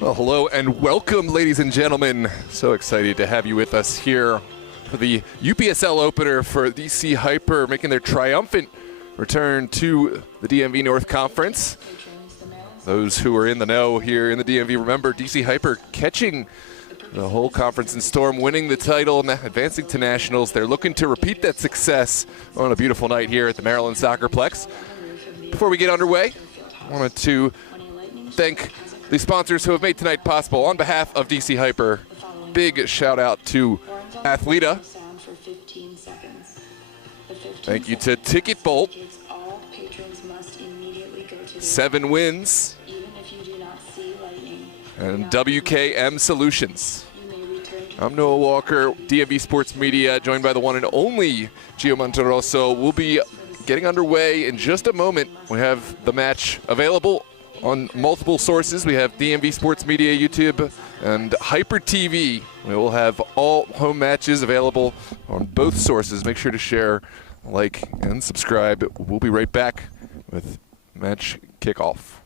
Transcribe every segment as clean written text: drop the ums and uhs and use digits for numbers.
Well, hello and welcome, ladies and gentlemen. So excited to have you with us here for the UPSL opener for DC Hyper, making their triumphant return to the DMV North Conference. Those who are in the know here in the DMV remember DC Hyper catching the whole conference in storm, winning the title, advancing to nationals. They're looking to repeat that success on a beautiful night here at the Maryland Soccerplex. Before we get underway, I wanted to thank the sponsors who have made tonight possible. On behalf of DC Hyper, big shout out to Athleta. Thank you to Ticket Bolt. 7 wins. And WKM Solutions. I'm Noah Walker, DMV Sports Media, joined by the one and only Gio Monterosso. We'll be getting underway in just a moment. We have the match available on multiple sources. We have DMV Sports Media, YouTube, and Hyper TV. We will have all home matches available on both sources. Make sure to share, like, and subscribe. We'll be right back with match kickoff.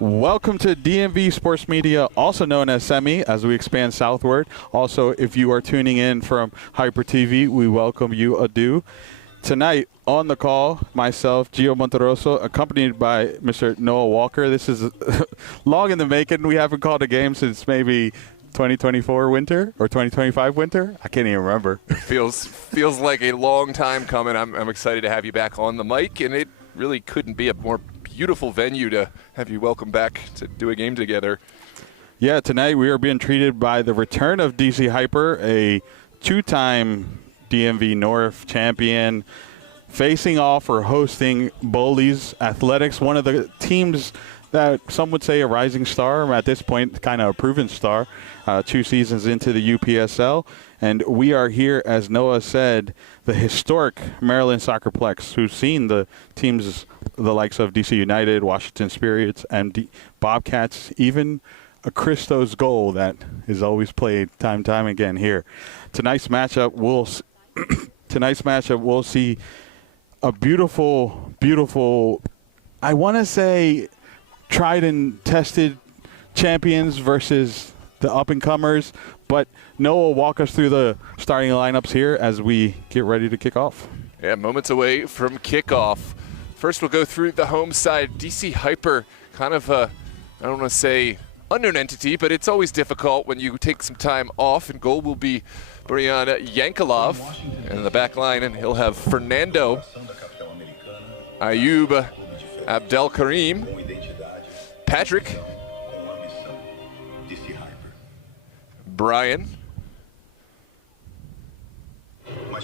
Welcome to DMV Sports Media, also known as SEMI, as we expand southward. Also, if you are tuning in from Hyper TV, we welcome you adieu. Tonight on the call, myself, Gio Monteroso, accompanied by Mr. Noah Walker. This is long in the making. We haven't called a game since maybe 2024 winter or 2025 winter. I can't even remember. Feels like a long time coming. I'm excited to have you back on the mic, and it really couldn't be a more beautiful venue to have you welcome back to do a game together. Yeah, tonight we are being treated by the return of DC Hyper, a two-time DMV North champion, facing off or hosting Bowleys Athletics, one of the teams that some would say a rising star, at this point kind of a proven star, 2 seasons into the UPSL. And we are here, as Noah said, the historic Maryland Soccerplex, who's seen the teams, the likes of DC United, Washington Spirits, and Bobcats, even a Christos goal that is always played time again here. Tonight's matchup, we'll see a beautiful, I want to say, tried and tested champions versus the up-and-comers. But Noah will walk us through the starting lineups here as we get ready to kick off. Yeah, moments away from kickoff. First, we'll go through the home side. DC Hyper, kind of I don't want to say unknown entity, but it's always difficult when you take some time off. And goal will be Brian Yankelov. And in the back line, and he'll have Fernando, Ayub Abdelkarim, Patrick, Brian,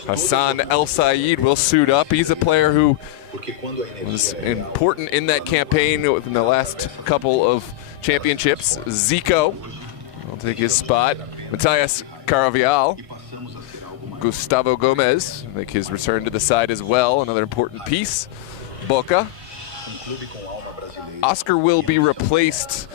Hassan El Sayed will suit up. He's a player who was important in that campaign in the last couple of championships. Zico will take his spot. Matias Caravial. Gustavo Gomez make his return to the side as well, another important piece. Boca. Oscar will be replaced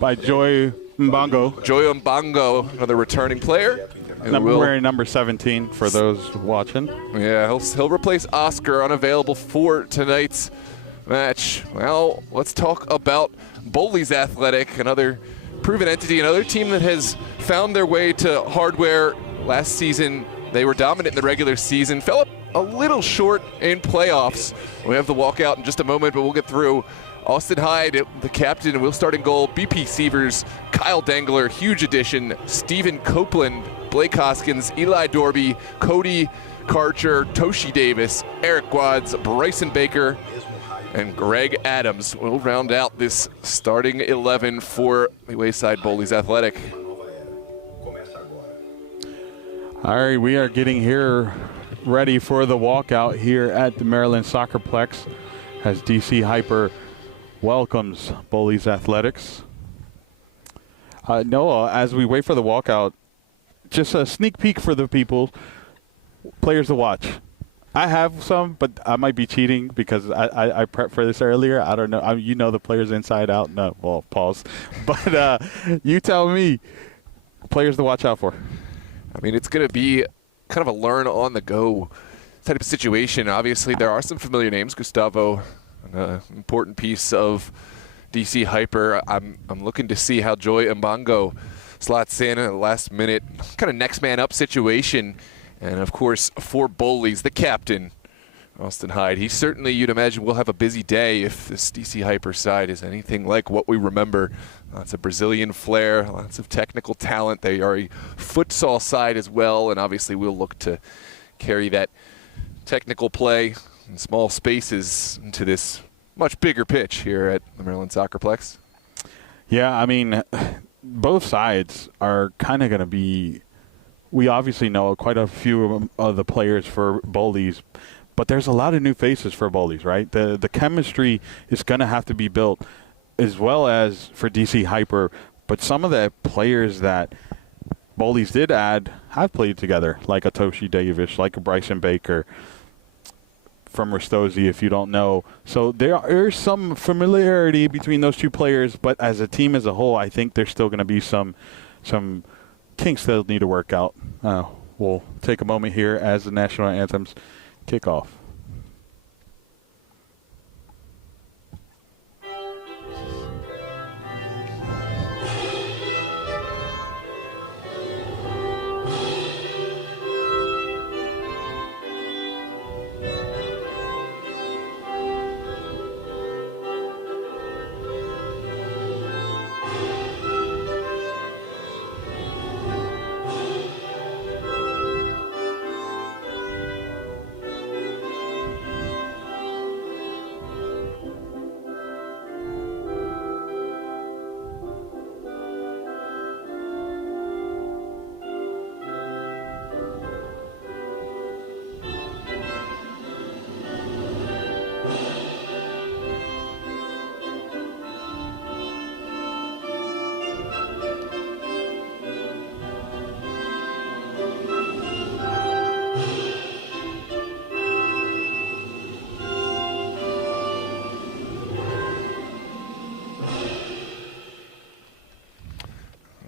by Joy Mbongo. Joy Mbongo, another returning player. Wearing number 17 for those watching. Yeah, he'll replace Oscar, unavailable for tonight's match. Well, let's talk about Bowleys Athletic, another proven entity, another team that has found their way to hardware. Last season, they were dominant in the regular season, fell up a little short in playoffs. We have the walkout in just a moment, but we'll get through. Austin Hyde, the captain, will start in goal. BP Sievers, Kyle Dangler, huge addition. Stephen Copeland, Blake Hoskins, Eli Dorby, Cody Karcher, Toshi Davis, Eric Wads, Bryson Baker, and Greg Adams will round out this starting 11 for the Wayside Bowleys Athletic. All right, we are getting here ready for the walkout here at the Maryland Soccerplex as DC Hyper welcomes Bowleys Athletics. Noah, as we wait for the walkout, just a sneak peek for the people, players to watch. I have some, but I might be cheating because I prepped for this earlier. I don't know. You know the players inside out. No, well, pause. But you tell me, players to watch out for. I mean, it's going to be kind of a learn-on-the-go type of situation. Obviously, there are some familiar names. Gustavo, an important piece of DC Hyper. I'm looking to see how Joy Mbongo slots in at the last minute, kind of next man up situation. And of course, for Bowleys, the captain, Austin Hyde. He certainly, you'd imagine, will have a busy day if this DC Hyper side is anything like what we remember. Lots of Brazilian flair, lots of technical talent. They are a futsal side as well, and obviously we'll look to carry that technical play in small spaces into this much bigger pitch here at the Maryland Soccerplex. Yeah, I mean, both sides are kind of going to be, we obviously know quite a few of the players for Bowleys, but there's a lot of new faces for Bowleys, right? The chemistry is going to have to be built as well as for DC Hyper, but some of the players that Bowleys did add have played together, like a Toshi Davis, like a Bryson Baker from Ristosi, if you don't know. So there is some familiarity between those two players, but as a team as a whole, I think there's still going to be some kinks they'll need to work out. We'll take a moment here as the national anthems kick off.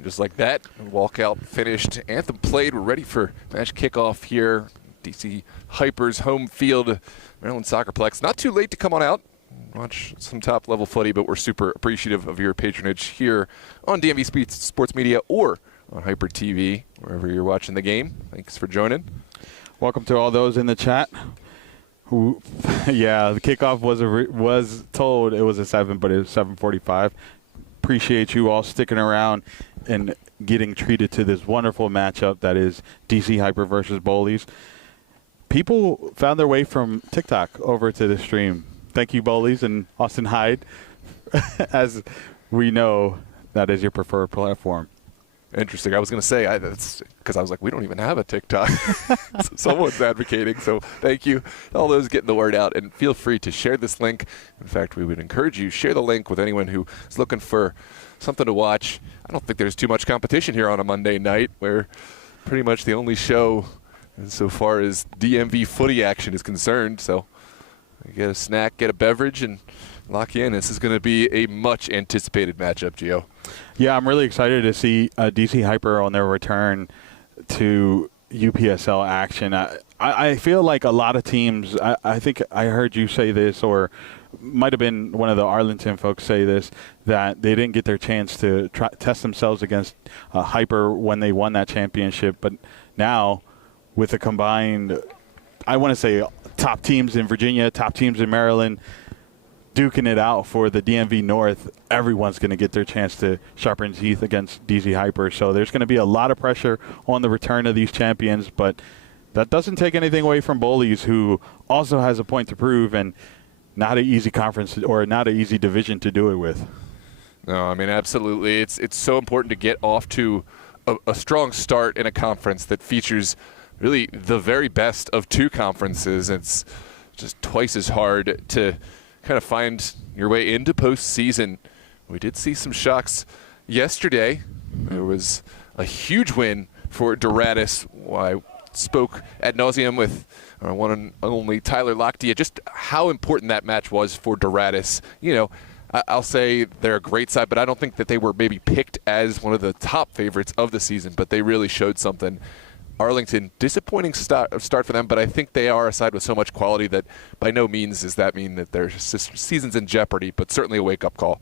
just like that. Walkout finished. Anthem played. We're ready for match kickoff here. DC Hyper's home field, Maryland Soccerplex. Not too late to come on out. Watch some top-level footy, but we're super appreciative of your patronage here on DMV Sports Media or on Hyper TV, wherever you're watching the game. Thanks for joining. Welcome to all those in the chat. Yeah, the kickoff was told it was at 7, but it was 7:45. Appreciate you all sticking around and getting treated to this wonderful matchup that is DC Hyper versus Bowleys. People found their way from TikTok over to the stream. Thank you, Bowleys and Austin Hyde. As we know, that is your preferred platform. Interesting. I was going to say, that's because I was like, we don't even have a TikTok. Someone's advocating. So thank you to all those getting the word out. And feel free to share this link. In fact, we would encourage you, share the link with anyone who is looking for something to watch. I don't think there's too much competition here on a Monday night. We're pretty much the only show so far as DMV footy action is concerned. So get a snack, get a beverage, and lock in. This is going to be a much anticipated matchup, Gio. Yeah, I'm really excited to see DC Hyper on their return to UPSL action. I feel like a lot of teams, I think I heard you say this, or might have been one of the Arlington folks say this, that they didn't get their chance to test themselves against Hyper when they won that championship. But now, with a combined, I want to say, top teams in Virginia, top teams in Maryland, duking it out for the DMV North, everyone's going to get their chance to sharpen teeth against DC Hyper. So there's going to be a lot of pressure on the return of these champions, but that doesn't take anything away from Bowleys, who also has a point to prove and not an easy conference or not an easy division to do it with. No, I mean, absolutely. It's so important to get off to a strong start in a conference that features really the very best of two conferences. It's just twice as hard to kind of find your way into postseason. We did see some shocks yesterday. There was a huge win for Doratus. I spoke ad nauseum with our one and only Tyler Lockdia just how important that match was for Doratus. You know, I'll say they're a great side, but I don't think that they were maybe picked as one of the top favorites of the season, but they really showed something. Arlington, disappointing start for them, but I think they are a side with so much quality that by no means does that mean that their season's in jeopardy, but certainly a wake-up call.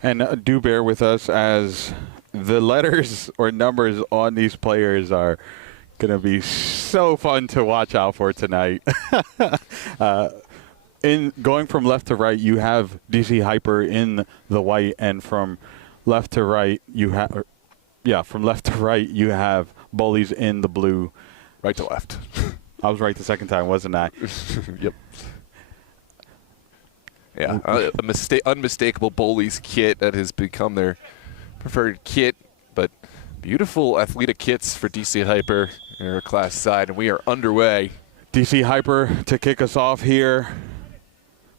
And do bear with us as the letters or numbers on these players are going to be so fun to watch out for tonight. In going from left to right, you have DC Hyper in the white, and from left to right, you have from left to right, you have Bowleys in the blue. Right to left. I was right the second time, wasn't I? Yep. Yeah, unmistakable Bowleys kit that has become their preferred kit, but beautiful athletic kits for DC Hyper, their class side, and we are underway. DC Hyper to kick us off here.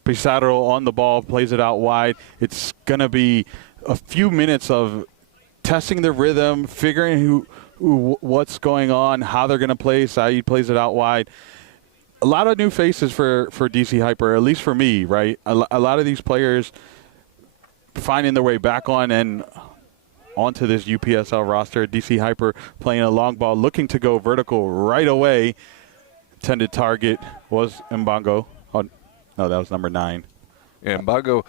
Pizarro on the ball, plays it out wide. It's going to be a few minutes of testing the rhythm, figuring what's going on, how they're going to play. Saeed plays it out wide. A lot of new faces for DC Hyper, at least for me, right? A lot of these players finding their way back on and onto this UPSL roster. DC Hyper playing a long ball, looking to go vertical right away. Intended target was Mbango. Oh, no, that was number 9. Yeah, Mbango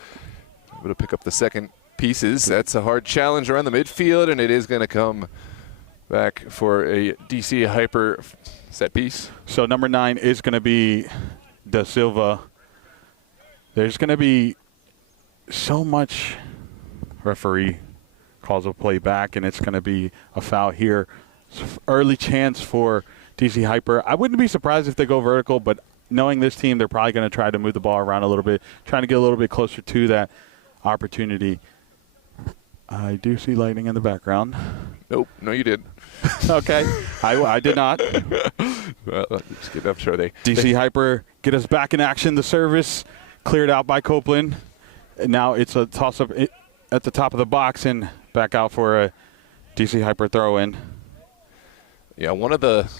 able to pick up the second pieces. That's a hard challenge around the midfield, and it is going to come back for a DC Hyper set piece. So number 9 is going to be Da Silva. There's going to be so much referee calls of play back, and it's going to be a foul here. Early chance for DC Hyper. I wouldn't be surprised if they go vertical, but knowing this team, they're probably going to try to move the ball around a little bit, trying to get a little bit closer to that opportunity. I do see lightning in the background. Nope, no you did. Okay, I did not. Well, just give up, sure DC Hyper get us back in action. The service cleared out by Copeland. And now it's a toss-up at the top of the box and back out for a DC Hyper throw-in. Yeah, one of the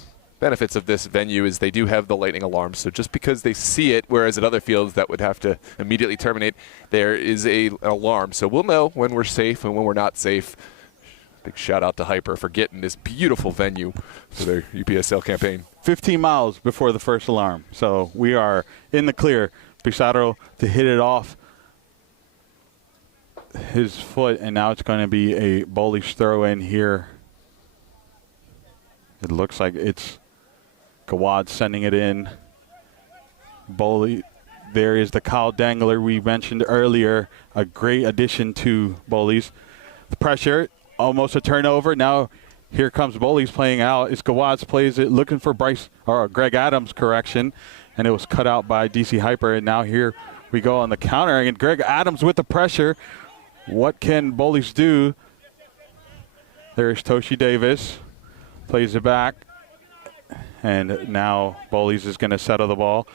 benefits of this venue is they do have the lightning alarm. So just because they see it, whereas at other fields that would have to immediately terminate, there is an alarm. So we'll know when we're safe and when we're not safe. Big shout out to Hyper for getting this beautiful venue for their UPSL campaign. 15 miles before the first alarm. So we are in the clear. Pizarro to hit it off his foot, and now it's going to be a Bowleys throw in here. It looks like it's Gawad sending it in. Bowley, there is the Kyle Dangler we mentioned earlier. A great addition to Bowleys. The pressure, almost a turnover. Now here comes Bowleys playing out. It's Gawad's plays it, looking for Greg Adams correction, and it was cut out by DC Hyper. And now here we go on the counter, and Greg Adams with the pressure. What can Bowleys do? There's Toshi Davis, plays it back, and now Bowleys is going to settle the ball.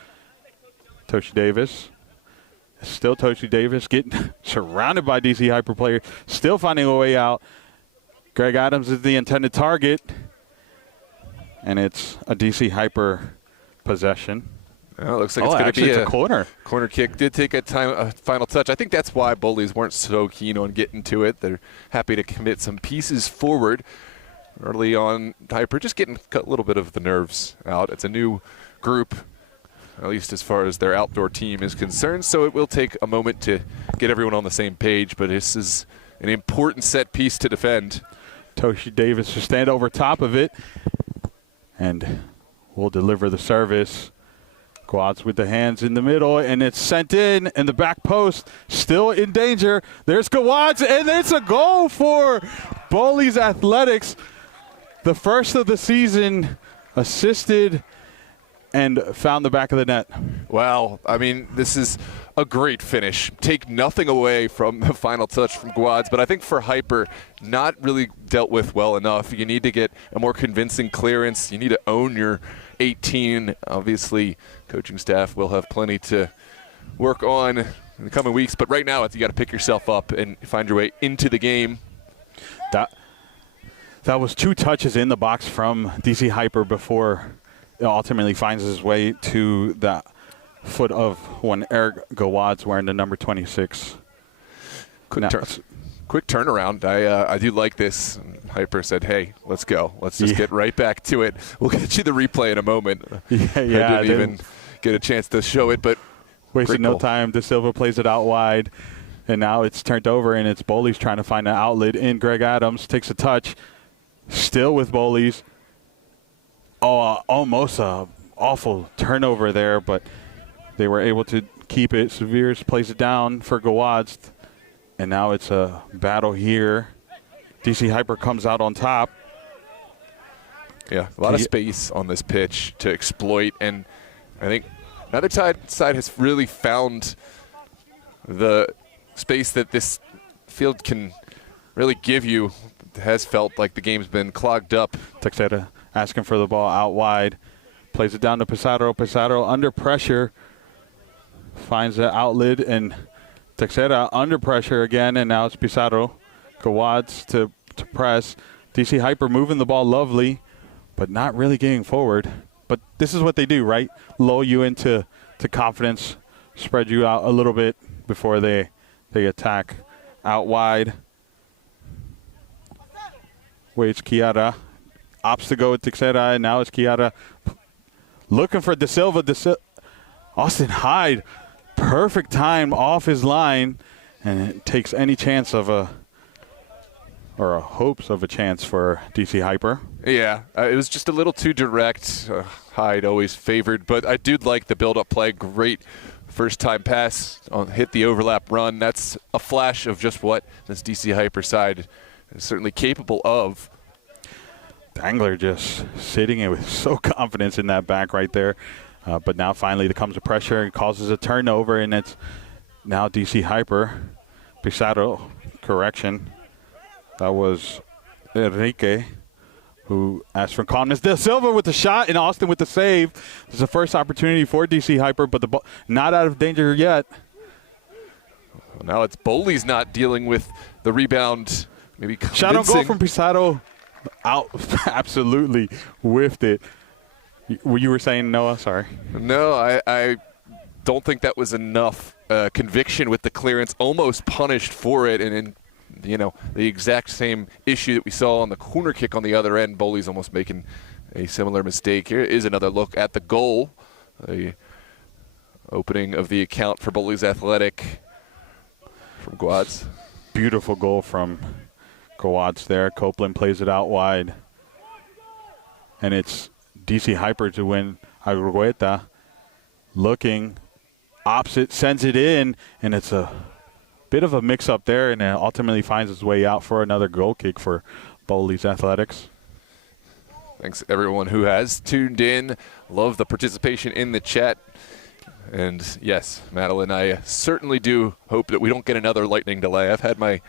Toshi Davis, still Toshi Davis, getting surrounded by DC Hyper players, still finding a way out. Greg Adams is the intended target, and it's a DC Hyper possession. Well, it looks like it's going to be a corner. Corner kick did take a final touch. I think that's why Bowleys weren't so keen on getting to it. They're happy to commit some pieces forward early on. Hyper just getting a little bit of the nerves out. It's a new group, at least as far as their outdoor team is concerned, so it will take a moment to get everyone on the same page, but this is an important set piece to defend. Toshi Davis to stand over top of it, and will deliver the service. Quads with the hands in the middle, and it's sent in, and the back post still in danger. There's Gawad's, and it's a goal for Bowleys Athletics. The first of the season, assisted and found the back of the net. Wow, I mean, this is a great finish. Take nothing away from the final touch from Gawad's, but I think for Hyper, not really dealt with well enough. You need to get a more convincing clearance. You need to own your 18. Obviously, coaching staff will have plenty to work on in the coming weeks, but right now you got to pick yourself up and find your way into the game. That was 2 touches in the box from DC Hyper before it ultimately finds his way to the foot of when Eric Gawad's wearing the number 26. Quick turnaround. I do like this. Hyper said, hey, let's go. Let's just get right back to it. We'll get you the replay in a moment. I didn't even get a chance to show it, but wasted no time. De Silva plays it out wide, and now it's turned over, and it's Bowleys trying to find an outlet in. Greg Adams takes a touch, still with Bowleys. Almost a awful turnover there, but they were able to keep it. Severes plays it down for Gawad's, and now it's a battle here. DC Hyper comes out on top. Yeah, a lot of space on this pitch to exploit, and I think another side has really found the space that this field can really give you. It has felt like the game's been clogged up. Texera asking for the ball out wide. Plays it down to Pizarro. Pizarro under pressure. Finds the outlet, and Texera under pressure again, and now it's Pizarro. Gawad's to press. DC Hyper moving the ball lovely, but not really getting forward. But this is what they do, right? Lull you into confidence, spread you out a little bit before they attack out wide. Waits Chiara. Opts to go with Texera, and now it's Chiara looking for De Silva. Austin Hyde, perfect time off his line, and it takes any chance of hopes of a chance for DC Hyper. Yeah, it was just a little too direct. Hyde always favored, but I do like the build-up play. Great first-time pass, hit the overlap run. That's a flash of just what this DC Hyper side is certainly capable of. Dangler just sitting in with so confidence in that back right there. But now finally there comes a pressure and causes a turnover, and it's now DC Hyper. Pizarro, correction. That was Enrique who asked for calmness. De Silva with the shot, and Austin with the save. This is the first opportunity for DC Hyper, but the ball not out of danger yet. Well, now it's Bowleys not dealing with the rebound. Maybe shot on goal from Pizarro. Out, absolutely whiffed it. You were saying, Noah? Sorry. No, I don't think that was enough conviction with the clearance. Almost punished for it, and the exact same issue that we saw on the corner kick on the other end. Bowleys almost making a similar mistake. Here is another look at the goal. The opening of the account for Bowleys Athletic from Guads. Beautiful goal from Guads there. Copeland plays it out wide. And it's DC Hyper to win. Argueta looking opposite, sends it in, and it's a bit of a mix-up there, and it ultimately finds its way out for another goal kick for Bowleys Athletics. Thanks everyone who has tuned in. Love the participation in the chat. And yes, Madeline, I certainly do hope that we don't get another lightning delay. I've had my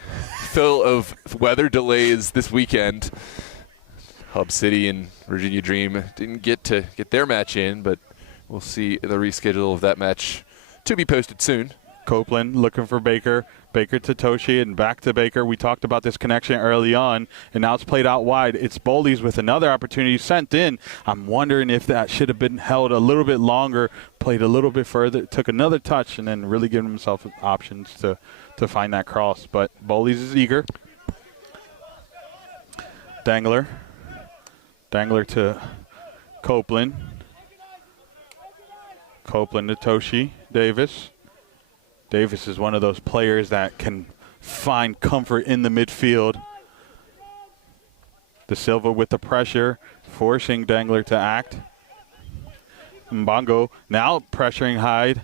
fill of weather delays this weekend. Hub City and Virginia Dream didn't get to get their match in, but we'll see the reschedule of that match to be posted soon. Copeland looking for Baker. Baker to Toshi and back to Baker. We talked about this connection early on, and now it's played out wide. It's Bowleys with another opportunity sent in. I'm wondering if that should have been held a little bit longer, played a little bit further, took another touch, and then really given himself options to find that cross. But Bowleys is eager. Dangler to Copeland. Copeland to Toshi Davis. Davis is one of those players that can find comfort in the midfield. De Silva with the pressure, forcing Dangler to act. Mbongo now pressuring Hyde.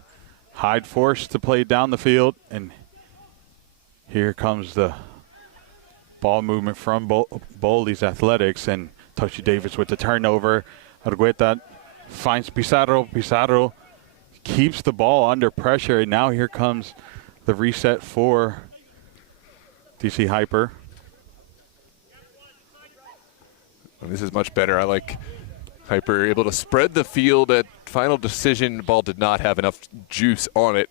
Hyde forced to play down the field, and here comes the ball movement from Bowleys Athletics, and Toshi Davis with the turnover. Argueta finds Pizarro. Pizarro keeps the ball under pressure, and now here comes the reset for DC Hyper. Well, this is much better. I like Hyper able to spread the field. At final decision, ball did not have enough juice on it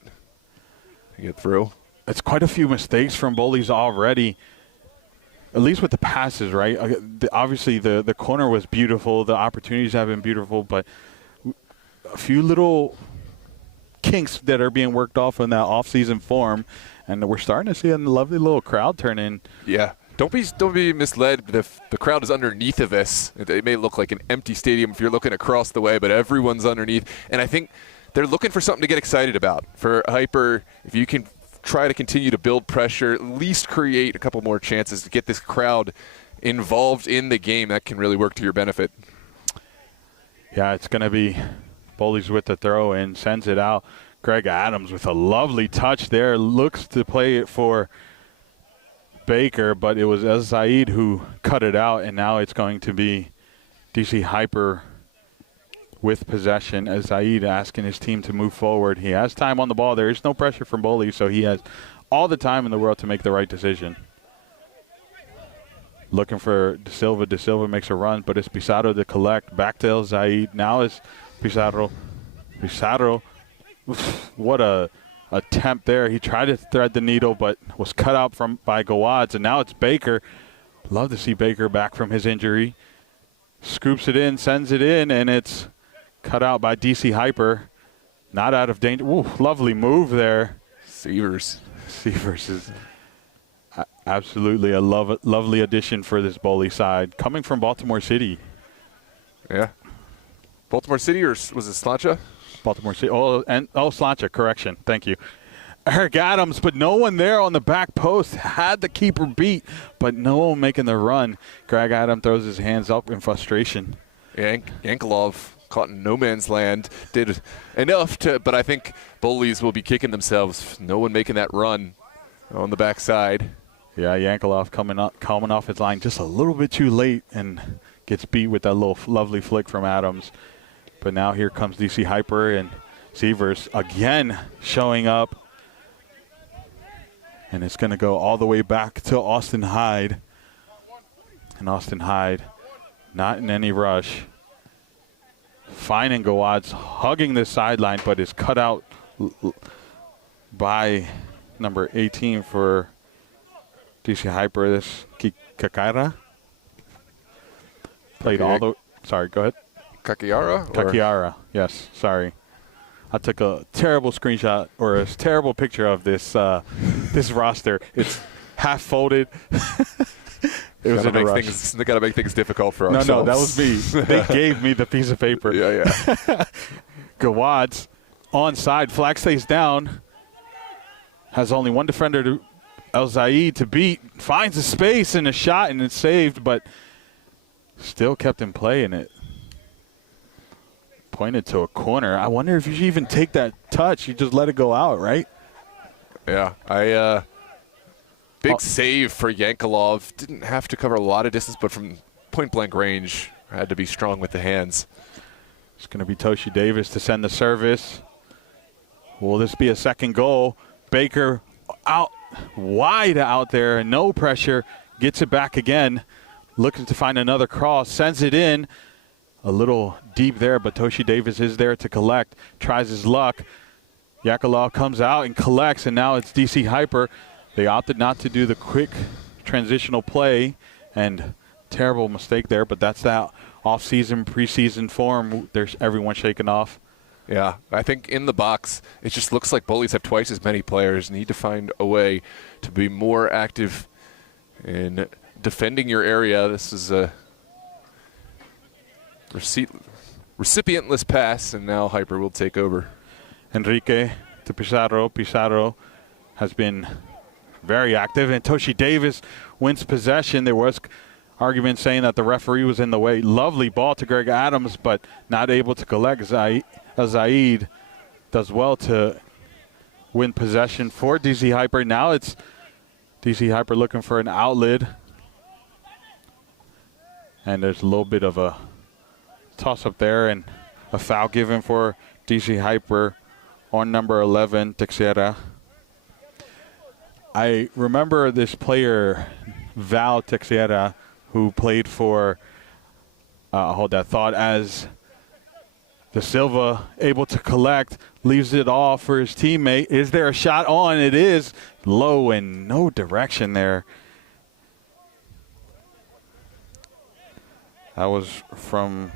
to get through. It's quite a few mistakes from Bowleys already, at least with the passes, right? Obviously, the corner was beautiful. The opportunities have been beautiful, but a few little kinks that are being worked off in that off-season form, and we're starting to see a lovely little crowd turn in. Yeah, don't be misled. The crowd is underneath of this. It may look like an empty stadium if you're looking across the way, but everyone's underneath, and I think they're looking for something to get excited about. For Hyper, if you can try to continue to build pressure, at least create a couple more chances to get this crowd involved in the game, that can really work to your benefit. Yeah, it's going to be Bowleys with the throw in, sends it out. Greg Adams with a lovely touch there, looks to play it for Baker, but it was El Said who cut it out, and now it's going to be DC Hyper with possession. El Said asking his team to move forward. He has time on the ball. There is no pressure from Bowleys, so he has all the time in the world to make the right decision. Looking for De Silva. De Silva makes a run, but it's Pizarro to collect. Back to El Said. Now it's Pizarro. Pizarro, what a attempt there. He tried to thread the needle, but was cut out by Gawads, and now it's Baker. Love to see Baker back from his injury. Scoops it in, sends it in, and it's cut out by DC Hyper. Not out of danger. Ooh, lovely move there. Severs is absolutely a lovely addition for this Bowleys side. Coming from Baltimore City. Yeah. Baltimore City, or was it Slancha? Baltimore City. Slancha, correction. Thank you. Eric Adams, but no one there on the back post. Had the keeper beat, but no one making the run. Greg Adams throws his hands up in frustration. Yankelov caught in no man's land. Did enough but I think Bowleys will be kicking themselves. No one making that run on the backside. Yeah, Yankelov coming off his line just a little bit too late and gets beat with that little lovely flick from Adams. But now here comes DC Hyper, and Severs again showing up. And it's going to go all the way back to Austin Hyde. And Austin Hyde not in any rush. Finding Gawads, hugging the sideline, but is cut out by number 18 for DC Hyper. This Kakara. Played all the... Sorry, go ahead. Kakiara, yes, sorry. I took a terrible screenshot or a terrible picture of this this roster. It's half folded. It was in a rush. They got to make things difficult for ourselves. No, that was me. They gave me the piece of paper. Yeah. Gawad's onside. Flag stays down. Has only one defender, to El Zaid, to beat. Finds a space and a shot, and it's saved, but still kept in play, and it pointed to a corner. I wonder if you should even take that touch. You just let it go out, right? Yeah. Big save for Yankelov. Didn't have to cover a lot of distance, but from point-blank range, had to be strong with the hands. It's going to be Toshi Davis to send the service. Will this be a second goal? Baker out wide out there, no pressure. Gets it back again. Looking to find another cross. Sends it in. A little deep there, but Toshi Davis is there to collect. Tries his luck. Yankelov comes out and collects, and now it's DC Hyper. They opted not to do the quick transitional play, and terrible mistake there, but that's that off-season, preseason form. There's everyone shaking off. Yeah, I think in the box, it just looks like Bowleys have twice as many players. Need to find a way to be more active in defending your area. This is a recipientless pass, and now Hyper will take over. Enrique to Pizarro. Pizarro has been very active, and Toshi Davis wins possession. There was argument saying that the referee was in the way. Lovely ball to Greg Adams, but not able to collect. Zaid does well to win possession for DC Hyper. Now it's DC Hyper looking for an outlet, and there's a little bit of a toss-up there and a foul given for DC Hyper on number 11, Teixeira. I remember this player, Val Teixeira, who played for, hold that thought, as De Silva, able to collect, leaves it off for his teammate. Is there a shot on? It is low and no direction there. That was from,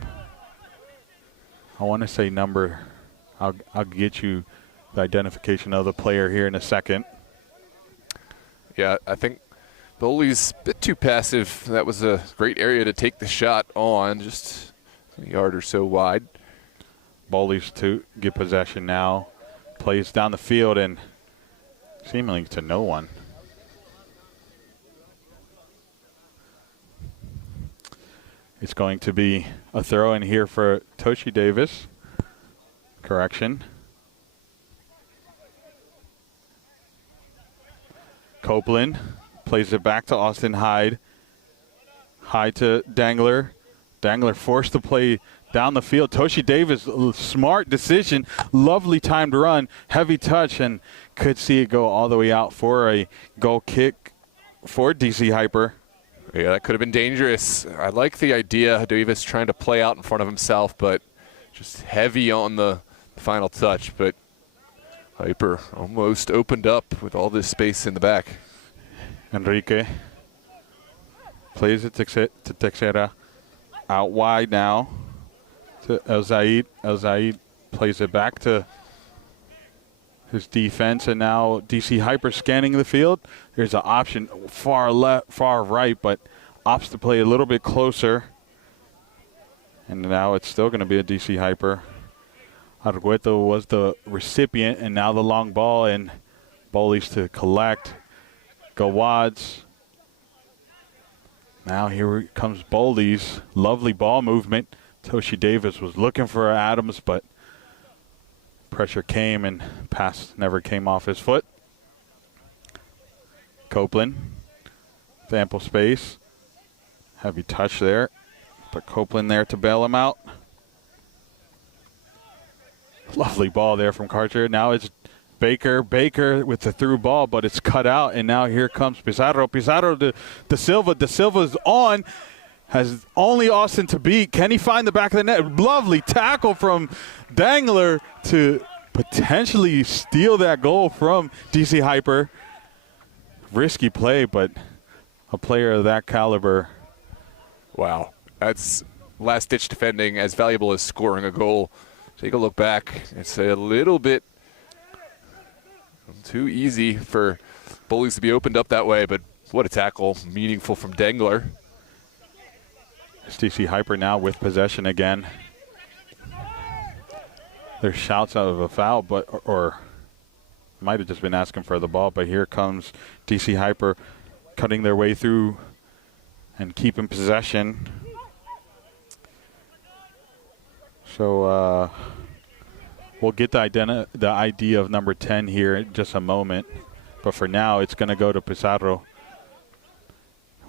I want to say number, I'll get you the identification of the player here in a second. Yeah, I think Bowleys a bit too passive. That was a great area to take the shot on, just a yard or so wide. Bowleys to get possession now. Plays down the field and seemingly to no one. It's going to be a throw in here for Toshi Davis. Correction. Copeland plays it back to Austin Hyde. Hyde to Dangler. Dangler forced to play down the field. Toshi Davis, smart decision. Lovely timed run. Heavy touch, and could see it go all the way out for a goal kick for DC Hyper. Yeah, that could have been dangerous. I like the idea of Davis trying to play out in front of himself, but just heavy on the final touch. But Hyper almost opened up with all this space in the back. Enrique plays it to Teixeira. Out wide now to El Zaid. El Zaid plays it back to his defense, and now DC Hyper scanning the field. There's an option far left, far right, but opts to play a little bit closer. And now it's still going to be a DC Hyper. Argueto was the recipient, and now the long ball, and Bowleys to collect. Gawad's. Now here comes Bowleys. Lovely ball movement. Toshi Davis was looking for Adams, but pressure came and pass never came off his foot. Copeland with ample space. Heavy touch there, but Copeland there to bail him out. Lovely ball there from Carter. Now it's Baker with the through ball, but it's cut out, and now here comes Pizarro. Pizarro to De Silva. De Silva's on. Has only Austin to beat. Can he find the back of the net? Lovely tackle from Dangler to potentially steal that goal from DC Hyper. Risky play, but a player of that caliber. Wow. That's last-ditch defending, as valuable as scoring a goal. Take a look back. It's a little bit too easy for Bowleys to be opened up that way, but what a tackle. Meaningful from Dengler. It's DC Hyper now with possession again. There's shouts out of a foul, but or might have just been asking for the ball, but here comes DC Hyper cutting their way through and keeping possession. So we'll get the idea of number 10 here in just a moment. But for now, it's going to go to Pizarro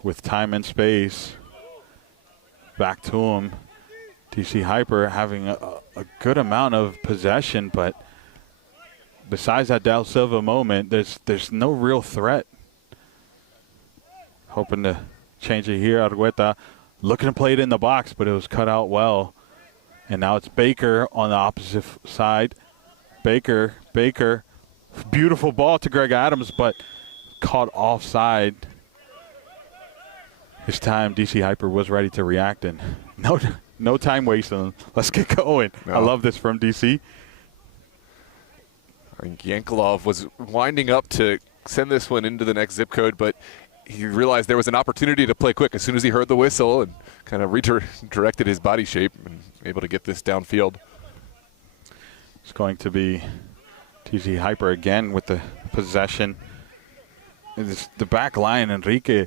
with time and space. Back to him. DC Hyper having a good amount of possession, but besides that Del Silva moment, there's no real threat. Hoping to change it here. Argueta looking to play it in the box, but it was cut out well. And now it's Baker on the opposite side. Baker, beautiful ball to Greg Adams, but caught offside. This time, DC Hyper was ready to react, and no time wasting. Let's get going. No. I love this from DC. Yankelov was winding up to send this one into the next zip code, but he realized there was an opportunity to play quick as soon as he heard the whistle and kind of redirected his body shape and able to get this downfield. It's going to be DC Hyper again with the possession. It's the back line, Enrique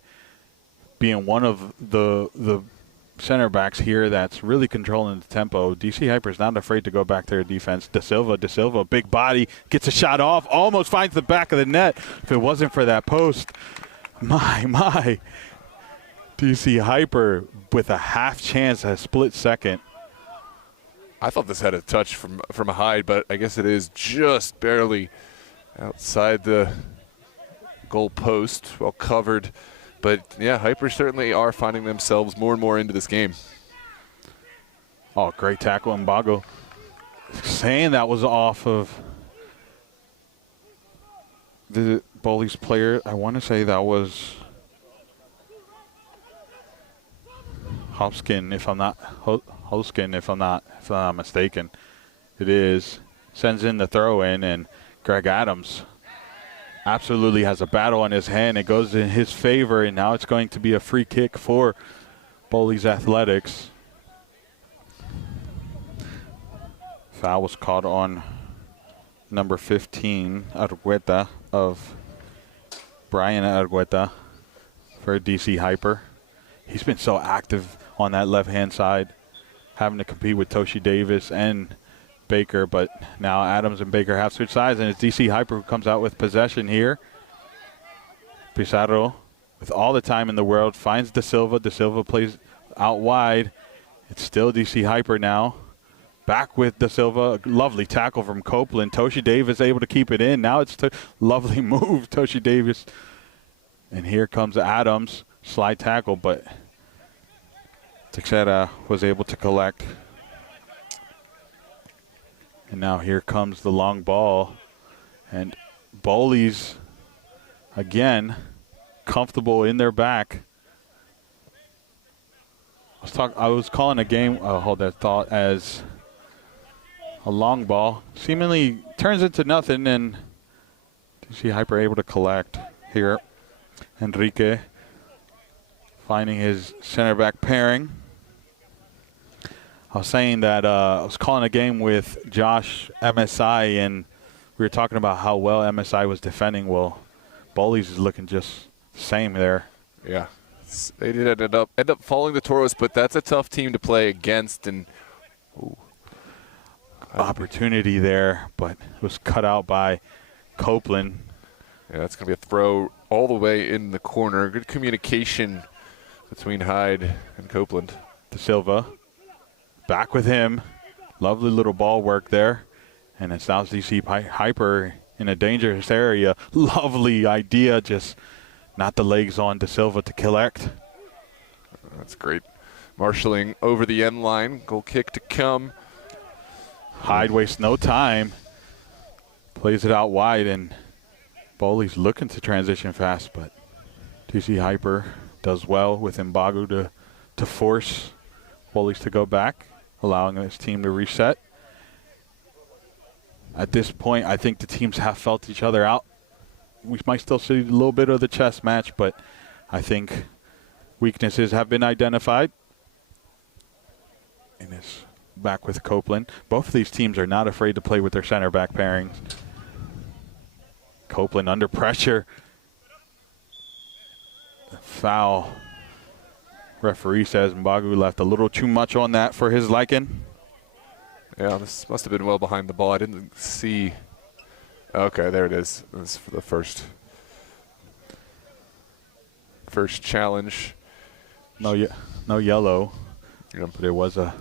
being one of the center backs here that's really controlling the tempo. DC Hyper's not afraid to go back to their defense. De Silva, big body, gets a shot off, almost finds the back of the net. If it wasn't for that post, my. DC Hyper with a half chance, a split second. I thought this had a touch from Hyde, but I guess it is just barely outside the goal post, well covered. But, yeah, Hyper certainly are finding themselves more and more into this game. Oh, great tackle, Mbago. Saying that was off of the Bowleys player. I want to say that was Hoskin, if I'm not mistaken. It is. Sends in the throw in, and Greg Adams absolutely has a battle on his hand. It goes in his favor, and now it's going to be a free kick for Bowleys Athletics. Foul was called on number 15, Argueta, of Brian Argueta for DC Hyper. He's been so active on that left-hand side, having to compete with Toshi Davis and Baker, but now Adams and Baker have switched sides, and it's DC Hyper who comes out with possession here. Pizarro, with all the time in the world, finds De Silva. De Silva plays out wide. It's still DC Hyper now. Back with De Silva. A lovely tackle from Copeland. Toshi Davis able to keep it in. Now it's a lovely move, Toshi Davis. And here comes Adams. Slide tackle, but Teixeira was able to collect. And now here comes the long ball. And Bowleys, again, comfortable in their back. I was calling a game, hold that thought, as a long ball. Seemingly turns into nothing, and DC Hyper able to collect here. Enrique finding his center back pairing. I was saying that I was calling a game with Josh MSI, and we were talking about how well MSI was defending. Well, Bowleys is looking just the same there. Yeah, they did end up falling to Toros, but that's a tough team to play against. And opportunity there, but it was cut out by Copeland. Yeah, that's going to be a throw all the way in the corner. Good communication between Hyde and Copeland. De Silva. Back with him. Lovely little ball work there. And it's now DC Hyper in a dangerous area. Lovely idea, just not the legs on De Silva to collect. That's great. Marshalling over the end line. Goal kick to come. Hyde wastes no time. Plays it out wide, and Bowleys looking to transition fast, but DC Hyper does well with Mbago to force Bowleys to go back, allowing his team to reset. At this point, I think the teams have felt each other out. we might still see a little bit of the chess match, but I think weaknesses have been identified. And it's back with Copeland. Both of these teams are not afraid to play with their center back pairings. Copeland under pressure. Foul. Referee says Mbagu left a little too much on that for his liking. Yeah, this must have been well behind the ball. I didn't see. Okay, there it is. This is for the first challenge. No yellow. Yep. But it was a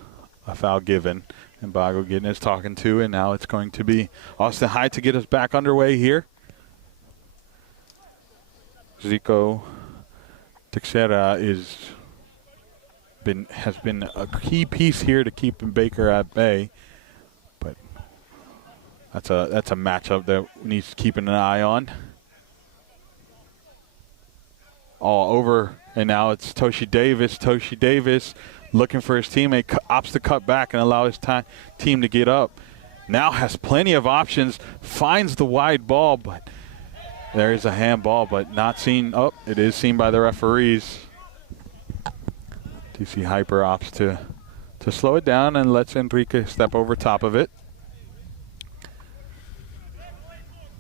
foul given. Mbagu getting his talking to, and now it's going to be Austin High to get us back underway here. Zico Teixeira has been a key piece here to keeping Baker at bay, but that's a matchup that needs keeping an eye on. All over, and now it's Toshi Davis. Toshi Davis looking for his teammate, opts to cut back and allow his team to get up. Now has plenty of options, finds the wide ball, but there is a handball, but not seen. Oh, it is seen by the referees. DC Hyper opts to slow it down and lets Enrique step over top of it.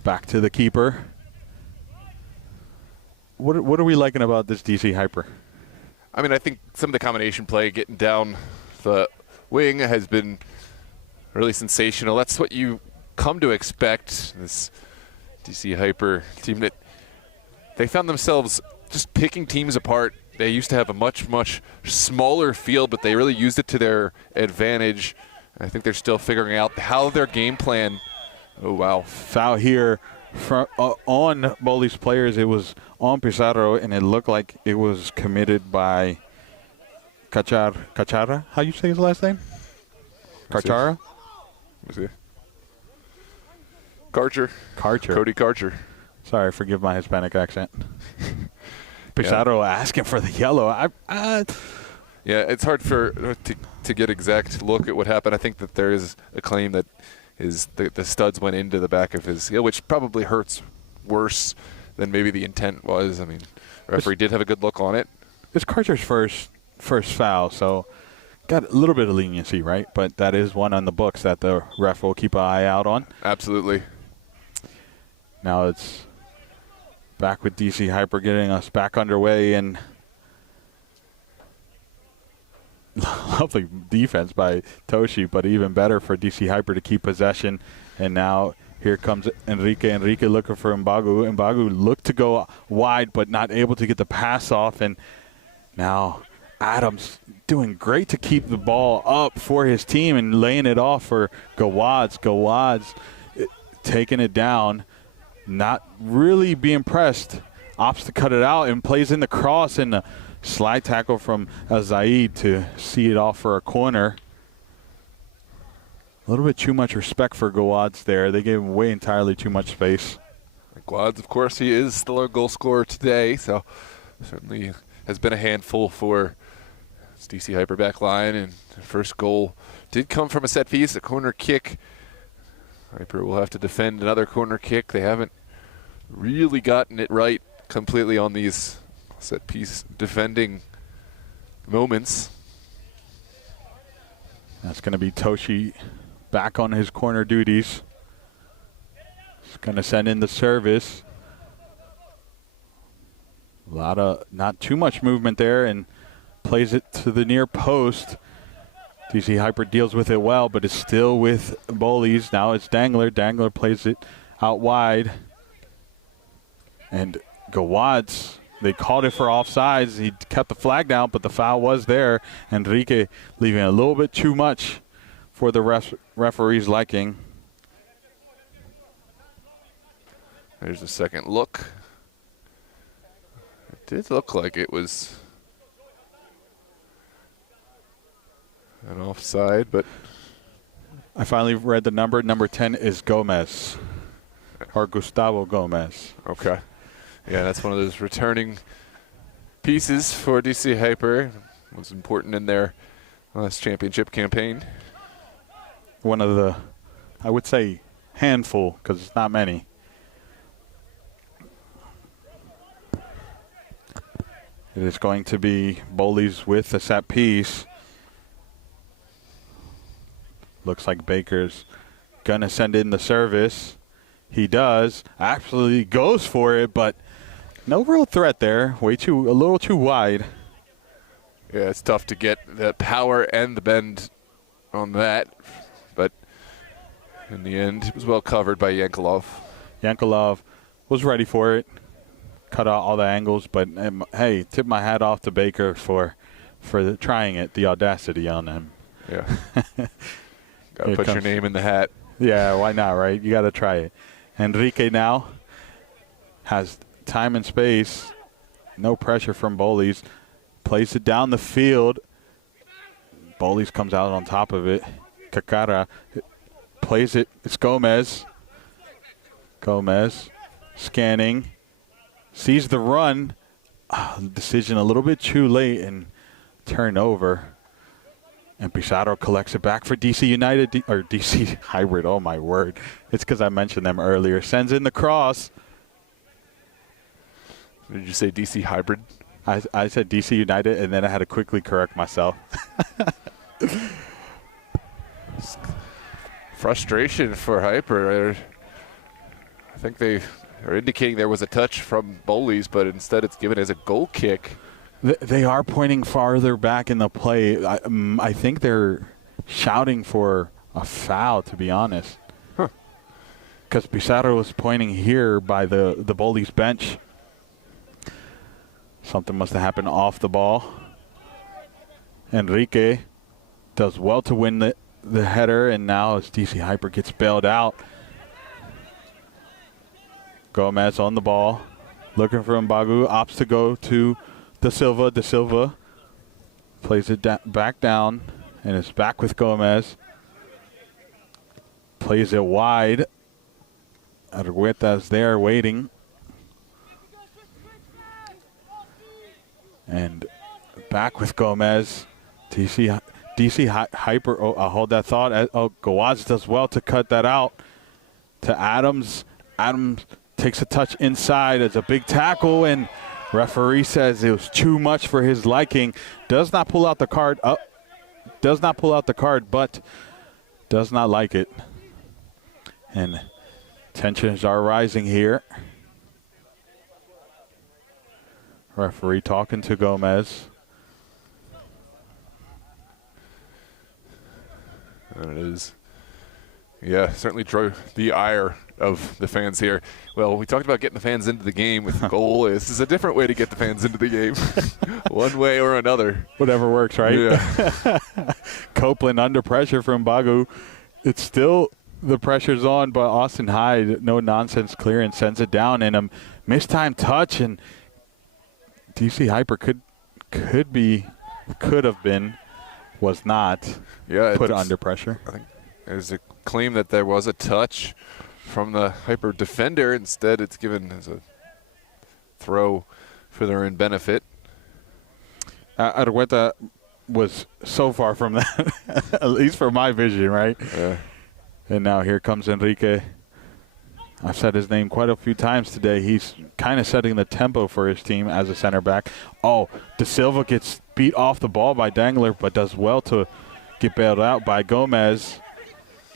Back to the keeper. What are we liking about this DC Hyper? I mean, I think some of the combination play, getting down the wing, has been really sensational. That's what you come to expect. This DC Hyper team, that they found themselves just picking teams apart. They used to have a much, much smaller field, but they really used it to their advantage. I think they're still figuring out how their game plan. Oh, wow. Foul here on Bowleys players. It was on Pizarro, and it looked like it was committed by Cachara. How you say his last name? Cachara? Let me see. Karcher. Cody Karcher. Sorry, forgive my Hispanic accent. Pizarro asking for the yellow. Yeah, it's hard to get exact look at what happened. I think that there is a claim that the studs went into the back of his heel, which probably hurts worse than maybe the intent was. I mean, the referee did have a good look on it. It's Karcher's first foul, so got a little bit of leniency, right? But that is one on the books that the ref will keep an eye out on. Absolutely. Now it's back with DC Hyper getting us back underway, and lovely defense by Toshi, but even better for DC Hyper to keep possession. And now here comes Enrique. Enrique looking for Mbagu. Mbagu looked to go wide, but not able to get the pass off. And now Adams doing great to keep the ball up for his team and laying it off for Gawadz. Gawadz taking it down, not really being pressed. Opts to cut it out and plays in the cross, and the slide tackle from Zaid to see it off for a corner. A little bit too much respect for Gawadz there. They gave him way entirely too much space. Gawadz, of course, he is still our goal scorer today, so certainly has been a handful for DC Hyper back line. And the first goal did come from a set piece, a corner kick. Hyper will have to defend another corner kick. They haven't really gotten it right completely on these set piece defending moments. That's going to be Toshi back on his corner duties. He's going to send in the service. Not too much movement there, and plays it to the near post. DC Hyper deals with it well, but it's still with Bowleys. Now it's Dangler. Dangler plays it out wide. And Gawadz, they called it for offsides. He kept the flag down, but the foul was there. Enrique leaving a little bit too much for the referee's liking. There's a second look. It did look like it was an offside, but I finally read the number. Number 10 is Gomez, or Gustavo Gomez. Okay. Yeah, that's one of those returning pieces for DC Hyper. It was important in their last championship campaign. One of the, I would say, handful, because it's not many. It is going to be Bowleys with the set piece. Looks like Baker's going to send in the service. He does. Absolutely goes for it, but no real threat there. A little too wide. Yeah, it's tough to get the power and the bend on that, but in the end, it was well covered by Yankelov. Yankelov was ready for it. Cut out all the angles, but hey, tip my hat off to Baker for trying it, the audacity on him. Yeah. Got to put your name in the hat. Yeah, why not, right? You got to try it. Enrique now has time and space. No pressure from Bowleys. Plays it down the field. Bowleys comes out on top of it. Kakara plays it. It's Gomez. Gomez scanning. Sees the run. Decision a little bit too late and turnover. And Pizarro collects it back for DC United, or DC Hybrid. Oh, my word. It's because I mentioned them earlier. Sends in the cross. Did you say DC Hybrid? I said DC United, and then I had to quickly correct myself. Frustration for Hyper. I think they are indicating there was a touch from Bowleys, but instead it's given as a goal kick. They are pointing farther back in the play. I think they're shouting for a foul, to be honest. Because Pizarro was pointing here by the Bowleys bench. Something must have happened off the ball. Enrique does well to win the header, and now as DC Hyper gets bailed out. Gomez on the ball, looking for Mbagu, opts to go to Da Silva. Da Silva plays it back down, and it's back with Gomez. Plays it wide. Argueta's there waiting. And back with Gomez. DC Hyper. Oh, I'll hold that thought. Gawaz does well to cut that out to Adams. Adams takes a touch inside as a big tackle, and referee says it was too much for his liking. Does not pull out the card. Does not pull out the card, but does not like it. And tensions are rising here. Referee talking to Gomez. And it is, yeah, certainly drew the ire of the fans here. Well, we talked about getting the fans into the game with the goal. This is a different way to get the fans into the game, one way or another. Whatever works, right? Yeah. Copeland under pressure from Bagu. It's still, the pressure's on, but Austin Hyde, no nonsense clearance, sends it down, and a mistimed touch, and DC Hyper could have been, was not put under pressure. I think there's a claim that there was a touch from the Hyper defender. Instead, it's given as a throw for their own benefit. Argueta was so far from that, at least for my vision, right? Yeah. And now here comes Enrique. I've said his name quite a few times today. He's kind of setting the tempo for his team as a center back. Oh, Da Silva gets beat off the ball by Dangler, but does well to get bailed out by Gomez.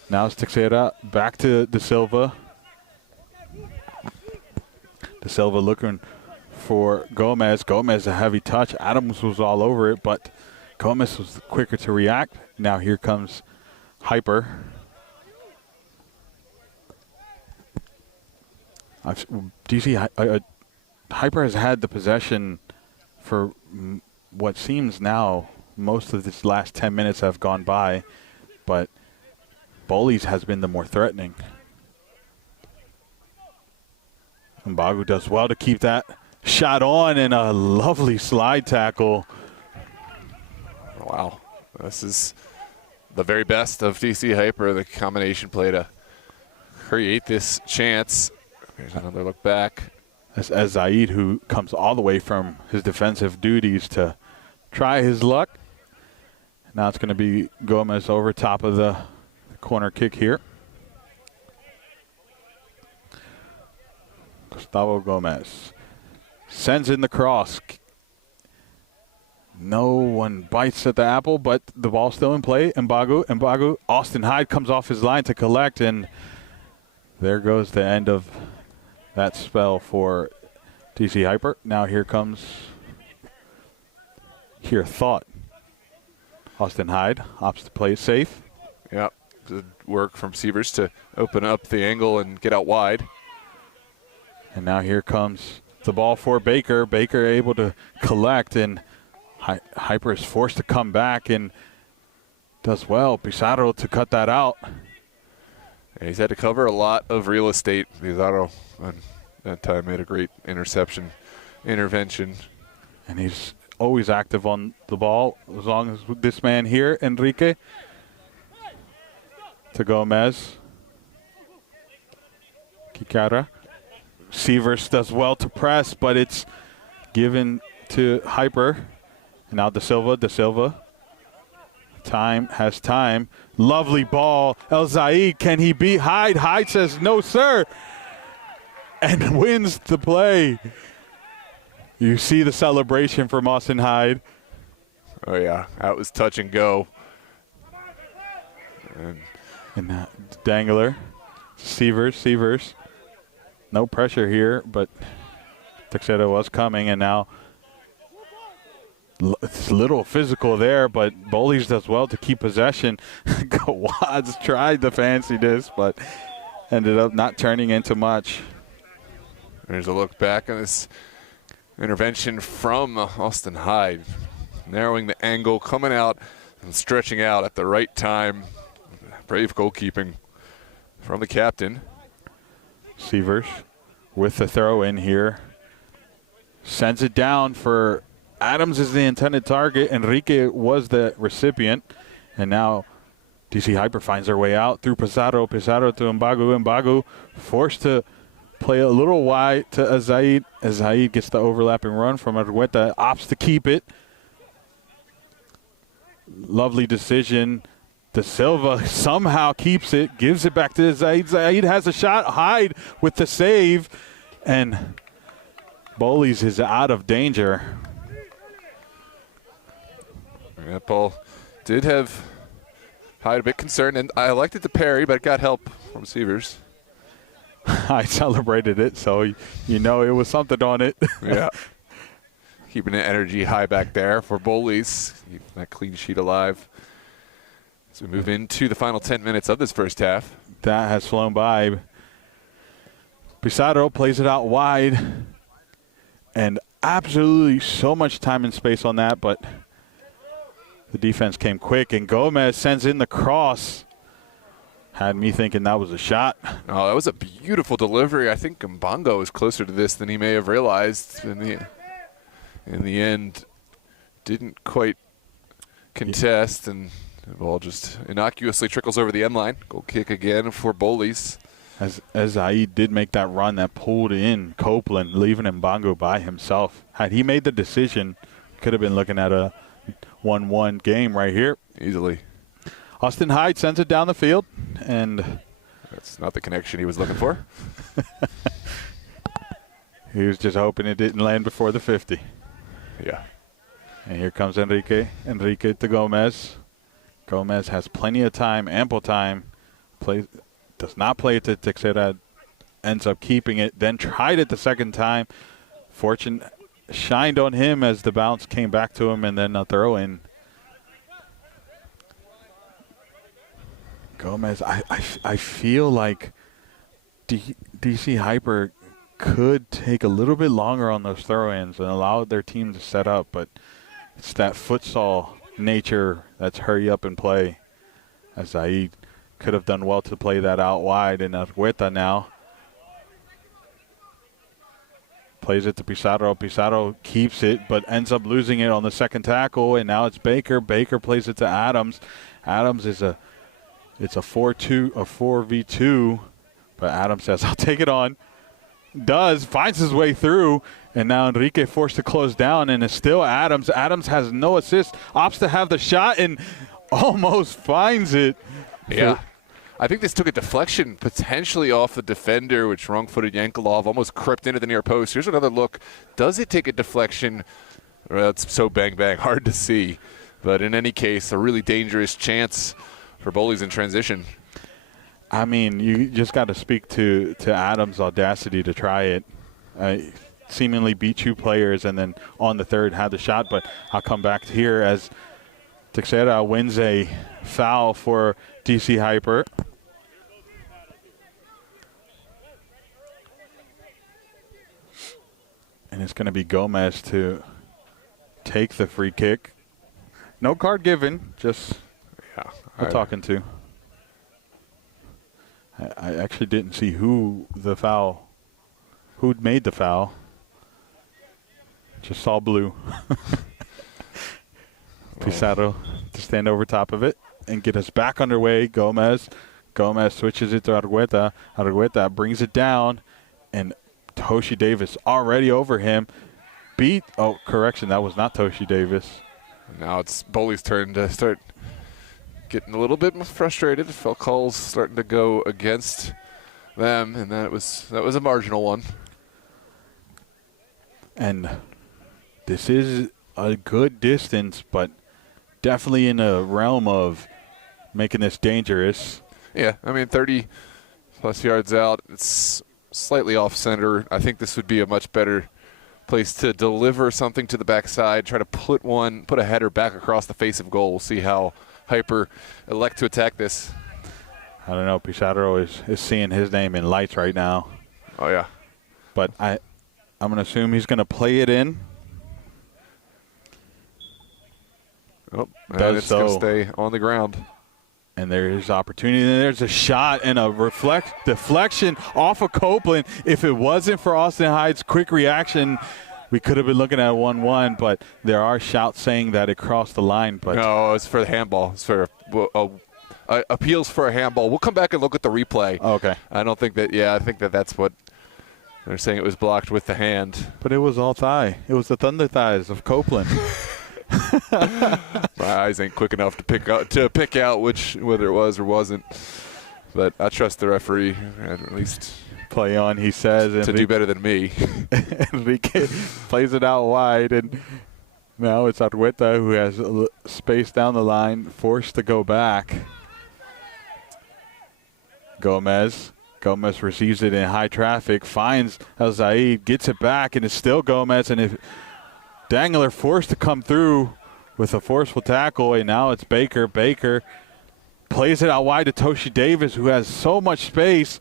Now it's Teixeira back to Da Silva. Da Silva looking for Gomez. Gomez, a heavy touch. Adams was all over it, but Gomez was quicker to react. Now here comes Hyper. DC Hyper has had the possession for what seems now most of this last 10 minutes have gone by, but Bowleys has been the more threatening. Mbagu does well to keep that shot on, and a lovely slide tackle. Wow. This is the very best of DC Hyper, the combination play to create this chance. Here's another look back. As Zaid, who comes all the way from his defensive duties to try his luck. Now it's going to be Gomez over top of the corner kick here. Gustavo Gomez sends in the cross. No one bites at the apple, but the ball's still in play. Mbagu. Austin Hyde comes off his line to collect, and there goes the end of that spell for DC Hyper. Now here Thought. Austin Hyde opts to play it safe. Yeah, good work from Sievers to open up the angle and get out wide. And now here comes the ball for Baker. Baker able to collect, and Hyper is forced to come back and does well. Pizarro to cut that out. And he's had to cover a lot of real estate. Pizarro that time made a great intervention. And he's always active on the ball as long as this man here, Enrique. To Gomez. Kikara. Sievers does well to press, but it's given to Hyper. And now De Silva. Time. Lovely ball. El Zaid, can he beat Hyde? Hyde says, no, sir. And wins the play. You see the celebration from Austin Hyde. Oh, yeah. That was touch and go. And Dangler. Sievers. No pressure here, but Texeira was coming, and now it's a little physical there, but Bowleys does well to keep possession. Wads tried the fanciness, but ended up not turning into much. There's a look back on this intervention from Austin Hyde. Narrowing the angle, coming out and stretching out at the right time. Brave goalkeeping from the captain. Sievers with the throw in here. Sends it down for Adams is the intended target. Enrique was the recipient. And now DC Hyper finds their way out through Pizarro. Pizarro to Mbagu. Forced to play a little wide to Azaid. Azaid gets the overlapping run from Argueta. Opts to keep it. Lovely decision. De Silva somehow keeps it, gives it back to Zaid. Zaid has a shot. Hyde with the save. And Bowleys is out of danger. That ball did have Hyde a bit concerned, and I liked it to parry, but got help from Sievers. I celebrated it, so you know it was something on it. Yeah. Keeping the energy high back there for Bowleys. Keep that clean sheet alive. As we move into the final 10 minutes of this first half. That has flown by. Pizarro plays it out wide. And absolutely so much time and space on that, but the defense came quick, and Gomez sends in the cross. Had me thinking that was a shot. Oh, that was a beautiful delivery. I think Mbongo is closer to this than he may have realized. In the end, didn't quite contest, and the ball just innocuously trickles over the end line. Goal kick again for Bowleys. As Zaid did make that run that pulled in Copeland, leaving Mbongo by himself. Had he made the decision, could have been looking at a 1-1 game right here. Easily. Austin Hyde sends it down the field, and that's not the connection he was looking for. He was just hoping it didn't land before the 50. Yeah. And here comes Enrique. Enrique to Gomez. Gomez has plenty of time, ample time. Does not play it to Texeira. Ends up keeping it. Then tried it the second time. Fortune shined on him as the bounce came back to him, and then a throw in. Gomez, I feel like DC Hyper could take a little bit longer on those throw-ins and allow their team to set up, but it's that futsal nature that's hurry up and play. As Zaid could have done well to play that out wide, and Argueta now plays it to Pizarro. Pizarro keeps it, but ends up losing it on the second tackle, and now it's Baker. Baker plays it to Adams. Adams is it's a 4v2, but Adams says, I'll take it on. Does, finds his way through, and now Enrique forced to close down, and it's still Adams. Adams has no assist, opts to have the shot, and almost finds it. Yeah. I think this took a deflection potentially off the defender, which wrong-footed Yankelov almost crept into the near post. Here's another look. Does it take a deflection? That's so bang, hard to see. But in any case, a really dangerous chance for Bowleys in transition. I mean, you just got to speak to Adam's audacity to try it. Seemingly beat 2 players and then on the third had the shot. But I'll come back to here as Teixeira wins a foul for DC Hyper. And it's going to be Gomez to take the free kick. No card given, just we're talking to. I actually didn't see who'd made the foul. Just saw blue. Pizarro to stand over top of it and get us back underway. Gomez switches it to Argueta. Argueta brings it down, and Toshi Davis already over him. Correction, that was not Toshi Davis. Now it's Bowleys' turn to start getting a little bit frustrated. Felt calls starting to go against them, and that was a marginal one. And this is a good distance, but definitely in a realm of making this dangerous. Yeah, I mean, 30-plus yards out. It's slightly off-center. I think this would be a much better place to deliver something to the backside, try to put a header back across the face of goal. We'll see how Hyper elect to attack this. I don't know. Pizarro is seeing his name in lights right now. Oh, yeah. But I'm going to assume he's going to play it in. Oh, and it's going to stay on the ground. And there's opportunity. And there's a shot and a deflection off of Copeland. If it wasn't for Austin Hyde's quick reaction, we could have been looking at a 1-1. But there are shouts saying that it crossed the line. But no, it's for the handball. It's for appeals for a handball. We'll come back and look at the replay. Okay. I don't think that. Yeah, I think that's what they're saying. It was blocked with the hand. But it was all thigh. It was the thunder thighs of Copeland. My eyes ain't quick enough to pick out whether it was or wasn't. But I trust the referee, at least play on, he says, to do better than me. Enrique plays it out wide, and now it's Argueta who has space down the line, forced to go back. Gomez receives it in high traffic, finds El Zaid, gets it back, and it's still Gomez, and if Dangler forced to come through with a forceful tackle, and now it's Baker. Baker plays it out wide to Toshi Davis, who has so much space.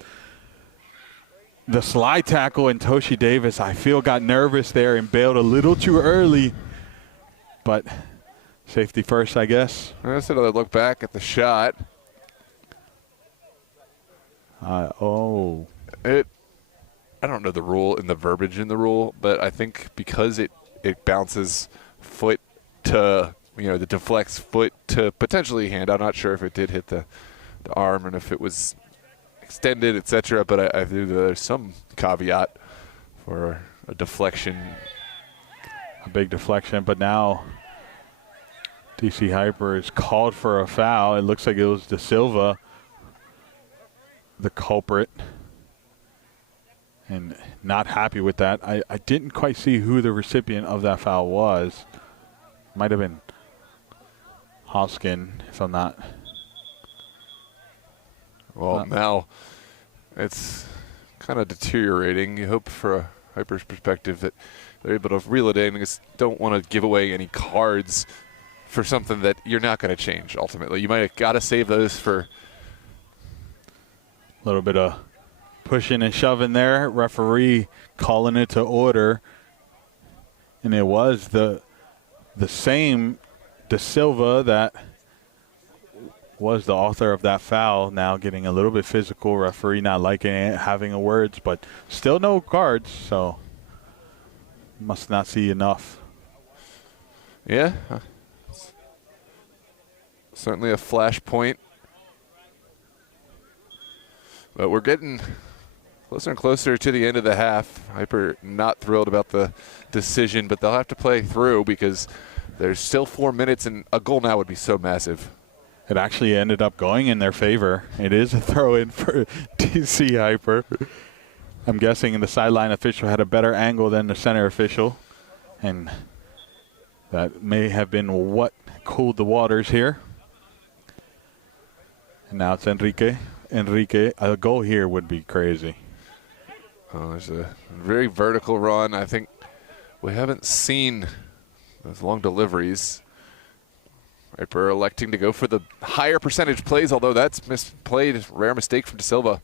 The slide tackle, and Toshi Davis, I feel, got nervous there and bailed a little too early. But safety first, I guess. I said I'd look back at the shot. I don't know the rule and the verbiage in the rule, but I think because it bounces foot to, the deflects foot to potentially hand. I'm not sure if it did hit the arm and if it was extended, etc. But I think there's some caveat for a deflection. A big deflection, but now DC Hyper is called for a foul. It looks like it was De Silva, the culprit. And not happy with that. I didn't quite see who the recipient of that foul was. Might have been Hoskin, if I'm not. Well, now it's kind of deteriorating. You hope for a Hyper's perspective that they're able to reel it in. You just don't want to give away any cards for something that you're not going to change ultimately. You might have got to save those for a little bit of pushing and shoving there. Referee calling it to order. And it was the same De Silva that was the author of that foul, now getting a little bit physical. Referee not liking it, having a words, but still no cards, so must not see enough. Yeah. Certainly a flashpoint. But we're getting closer and closer to the end of the half. Hyper not thrilled about the decision, but they'll have to play through because there's still 4 minutes, and a goal now would be so massive. It actually ended up going in their favor. It is a throw-in for DC Hyper. I'm guessing the sideline official had a better angle than the center official. And That may have been what cooled the waters here. And now it's Enrique. Enrique, a goal here would be crazy. Oh, there's a very vertical run. I think we haven't seen those long deliveries. Hyper electing to go for the higher percentage plays, although that's misplayed. Rare mistake from De Silva.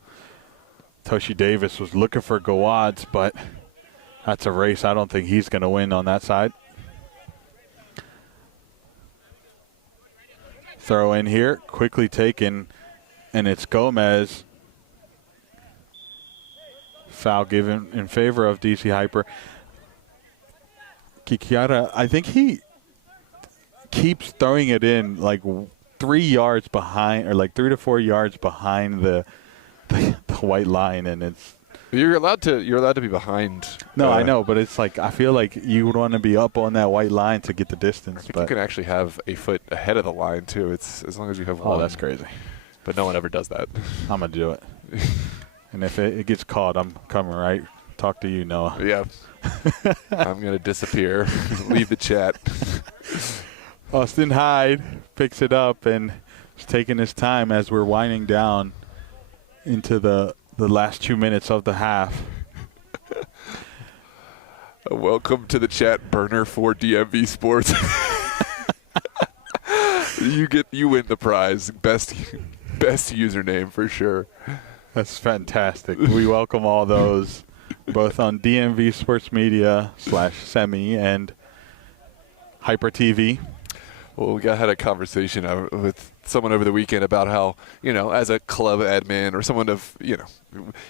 Toshi Davis was looking for Gawads, but that's a race. I don't think he's going to win on that side. Throw in here, quickly taken, and it's Gomez. Foul given in favor of DC Hyper. Kikiara, I think he keeps throwing it in like 3 yards behind, or like 3 to 4 yards behind the white line, and it's. You're allowed to be behind. No, I know, but it's like I feel like you would want to be up on that white line to get the distance. I think you can actually have a foot ahead of the line too. It's as long as you have one. Oh, that's crazy. But no one ever does that. I'm gonna do it. And if it gets caught, I'm coming right. Talk to you, Noah. Yeah. I'm gonna disappear. Leave the chat. Austin Hyde picks it up and is taking his time as we're winding down into the last 2 minutes of the half. Welcome to the chat burner for DMV Sports. You win the prize. Best username for sure. That's fantastic. We welcome all those, both on DMV Sports Media /Semi and Hyper TV. Well, we had a conversation with someone over the weekend about how, as a club admin or someone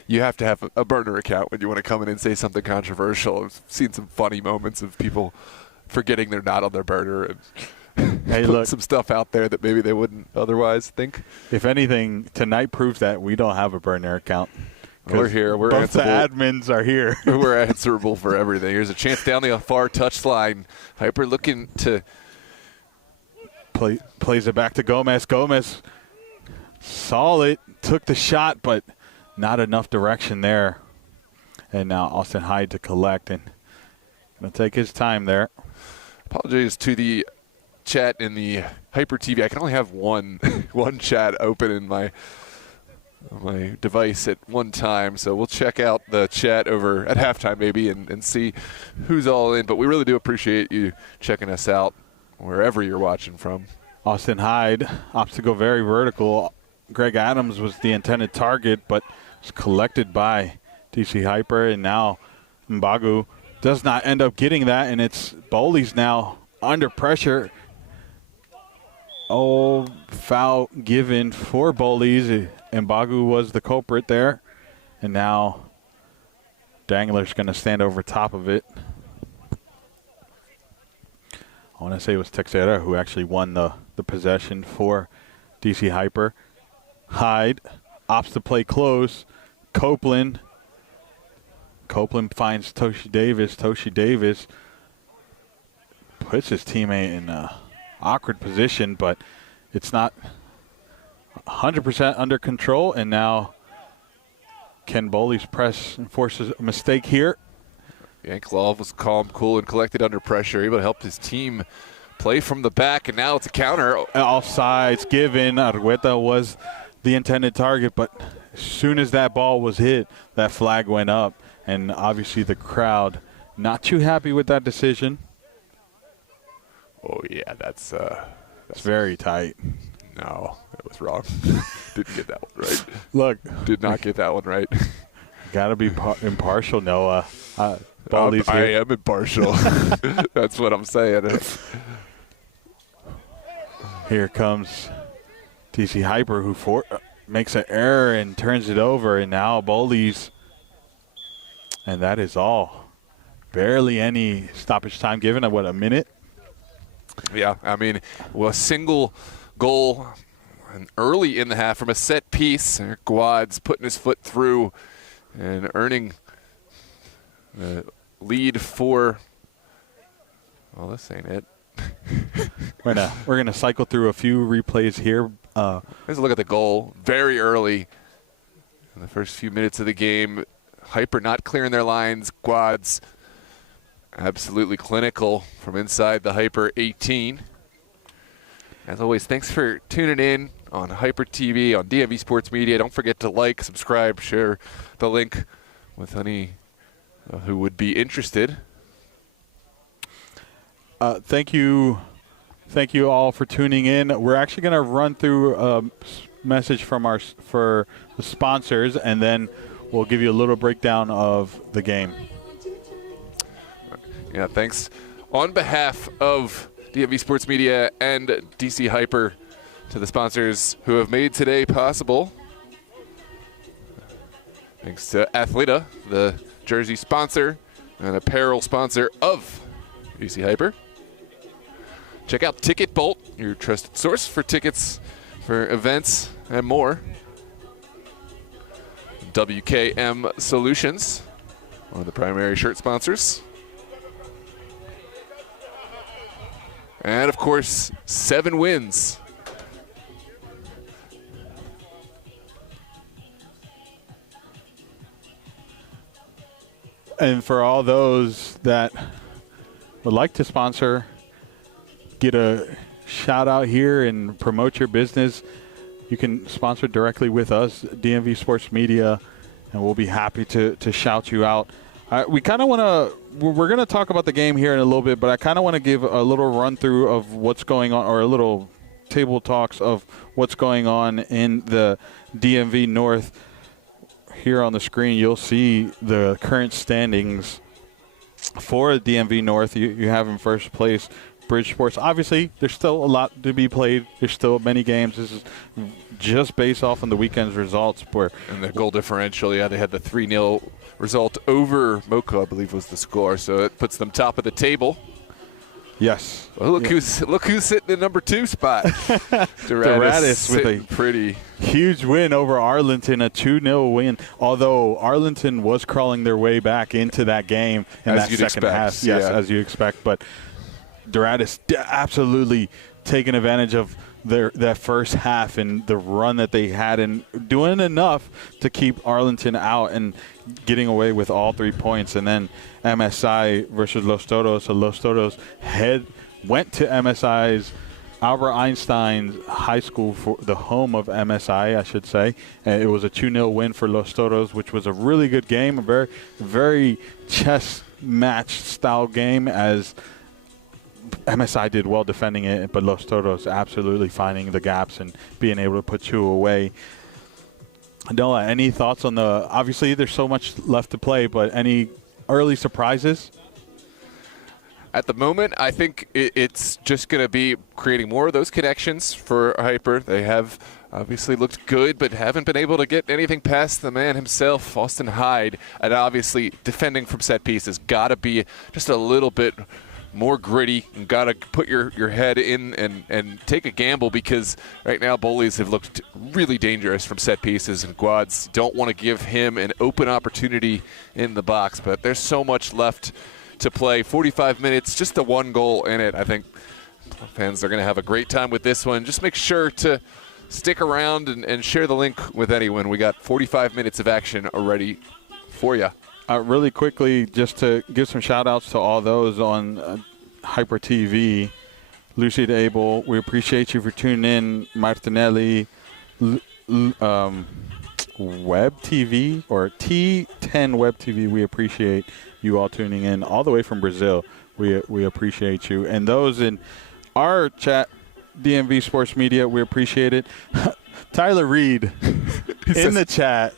you have to have a burner account when you want to come in and say something controversial. I've seen some funny moments of people forgetting they're not on their burner and hey, put some stuff out there that maybe they wouldn't otherwise think. If anything, tonight proves that we don't have a burner account. We're here. We're both answerable. The admins are here. We're answerable for everything. Here's a chance down the far touchline. Hyper looking to plays it back to Gomez. Gomez saw it, took the shot, but not enough direction there. And now Austin Hyde to collect and going to take his time there. Apologies to the chat in the Hyper TV. I can only have one chat open in my device at one time, so we'll check out the chat over at halftime maybe and see who's all in. But we really do appreciate you checking us out wherever you're watching from. Austin Hyde opts to go very vertical. Greg Adams was the intended target, but was collected by DC Hyper, and now Mbagu does not end up getting that, and it's Bowleys now under pressure. Oh, foul given for Bowleys. Mbagu was the culprit there, and now Dangler's going to stand over top of it. I want to say it was Texera who actually won the possession for DC Hyper. Hyde opts to play close. Copeland finds Toshi Davis. Toshi Davis puts his teammate in an awkward position, but it's not 100% under control. And now Ken Bowleys press and forces a mistake here. Yanklov was calm, cool, and collected under pressure, able to help his team play from the back, and now it's a counter. Offsides given. Argueta was the intended target, but as soon as that ball was hit, that flag went up, and obviously the crowd not too happy with that decision. Oh, yeah, that's very tight. No, that was wrong. Didn't get that one right. Look. Did not get that one right. Got to be impartial, Noah. I am impartial. That's what I'm saying. Here comes DC Hyper, who makes an error and turns it over, and now Bowleys. And that is all. Barely any stoppage time given at, a minute? Yeah, I mean, a single goal early in the half from a set piece. Guad's putting his foot through and earning the lead for, well, this ain't it. We're gonna cycle through a few replays here. Let's look at the goal very early in the first few minutes of the game. Hyper not clearing their lines. Guads absolutely clinical from inside the Hyper 18. As always, thanks for tuning in on Hyper TV, on DMV Sports Media. Don't forget to like, subscribe, share the link with any who would be interested. Thank you all for tuning in. We're actually going to run through a message for the sponsors, and then we'll give you a little breakdown of the game. Yeah, thanks. On behalf of DMV Sports Media and DC Hyper, to the sponsors who have made today possible. Thanks to Athleta, the jersey sponsor and apparel sponsor of DC Hyper. Check out Ticket Bolt, your trusted source for tickets for events and more. WKM Solutions, one of the primary shirt sponsors. And, of course, 7 wins. And for all those that would like to sponsor, get a shout out here and promote your business, you can sponsor directly with us, DMV Sports Media, and we'll be happy to shout you out. We kind of want to, we're going to talk about the game here in a little bit, but I kind of want to give a little run through of what's going on, or a little table talks of what's going on in the DMV North. Here on the screen, you'll see the current standings for DMV North. You have in first place Bridgeport's. Obviously, there's still a lot to be played. There's still many games. This is just based off on the weekend's results. And the goal differential, yeah, they had the 3-0 result over Moco, I believe was the score. So it puts them top of the table. Yes. Well, look who's sitting in number 2 spot. Doradus with a pretty huge win over Arlington, a 2-0 win. Although Arlington was crawling their way back into that game in that second half. Yes, as you expect. But Doradus absolutely taking advantage of that first half and the run that they had, and doing enough to keep Arlington out and getting away with all 3 points. And then MSI versus Los Toros. So Los Toros went to MSI's Albert Einstein High School, for the home of MSI, I should say. And it was a 2-0 win for Los Toros, which was a really good game, a very, very chess match style game, as MSI did well defending it, but Los Toros absolutely finding the gaps and being able to put 2 away. Noah, any thoughts on obviously there's so much left to play, but any early surprises? At the moment, I think it's just going to be creating more of those connections for Hyper. They have obviously looked good, but haven't been able to get anything past the man himself, Austin Hyde. And obviously defending from set pieces got to be just a little bit more gritty, and got to put your head in and take a gamble, because right now Bowleys have looked really dangerous from set pieces, and Guads don't want to give him an open opportunity in the box. But there's so much left to play. 45 minutes, just the 1 goal in it. I think fans are going to have a great time with this one. Just make sure to stick around and share the link with anyone. We got 45 minutes of action already for you. Really quickly, just to give some shout-outs to all those on Hyper TV. Lucy Abel, we appreciate you for tuning in. Martinelli, Web TV, or T10 Web TV, we appreciate you all tuning in all the way from Brazil. We appreciate you. And those in our chat, DMV Sports Media, we appreciate it. Tyler Reed in the chat.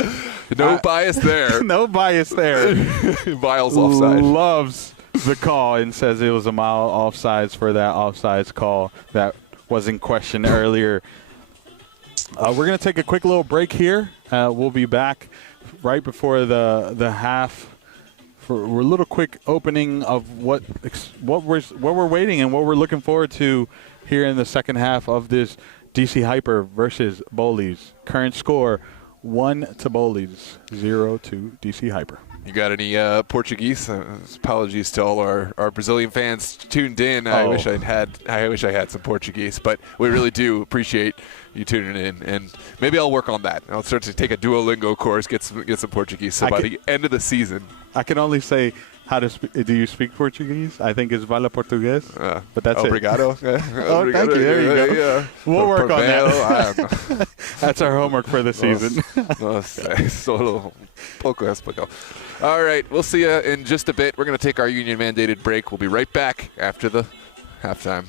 No bias there. No bias there. Miles offside. Loves the call and says it was a mile offsides for that offsides call that was in question earlier. We're going to take a quick little break here. We'll be back right before the half for a little quick opening of what we're waiting and what we're looking forward to here in the second half of this DC Hyper versus Bowleys. Current score 1 to Bowleys, 0 to DC Hyper. You got any Portuguese? Apologies to all our Brazilian fans tuned in. I wish I had some Portuguese, but we really do appreciate you tuning in, and maybe I'll work on that. I'll start to take a Duolingo course, get some Portuguese. So by the end of the season, I can only say how to speak. Do you speak Portuguese? I think it's Vala Português, but that's Obrigado. it. Oh, thank you. There you go. Yeah. We'll work on that. I don't know. That's our homework for the season. No sé, solo poco español. All right, we'll see you in just a bit. We're going to take our union-mandated break. We'll be right back after the halftime.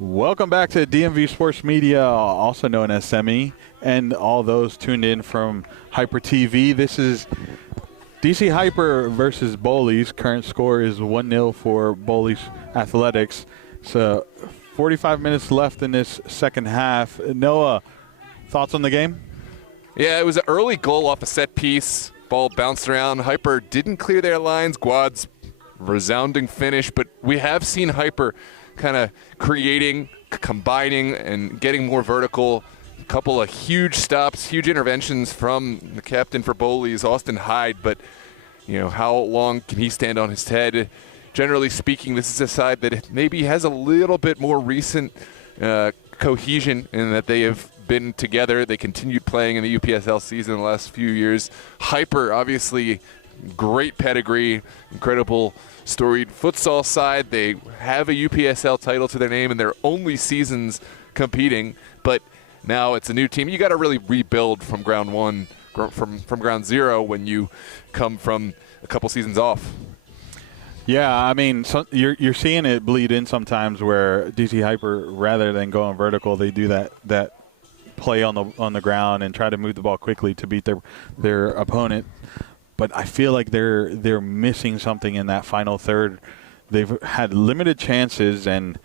Welcome back to DMV Sports Media, also known as SEMI, and all those tuned in from Hyper TV. This is DC Hyper versus Bowleys. Current score is 1-0 for Bowleys Athletics. So 45 minutes left in this second half. Noah, thoughts on the game? Yeah, it was an early goal off a set piece. Ball bounced around. Hyper didn't clear their lines. Guad's resounding finish, but we have seen Hyper kind of creating, combining, and getting more vertical. A couple of huge stops, huge interventions from the captain for Bowleys, Austin Hyde, but how long can he stand on his head? Generally speaking, this is a side that maybe has a little bit more recent cohesion in that they have been together. They continued playing in the UPSL season the last few years. Hyper, obviously, great pedigree, incredible storied futsal side. They have a UPSL title to their name in their only seasons competing, but now it's a new team. You got to really rebuild from ground one, from ground zero when you come from a couple seasons off. Yeah, I mean, you're seeing it bleed in sometimes where DC Hyper, rather than going vertical, they do that play on the ground and try to move the ball quickly to beat their opponent. But I feel like they're missing something in that final third. They've had limited chances, and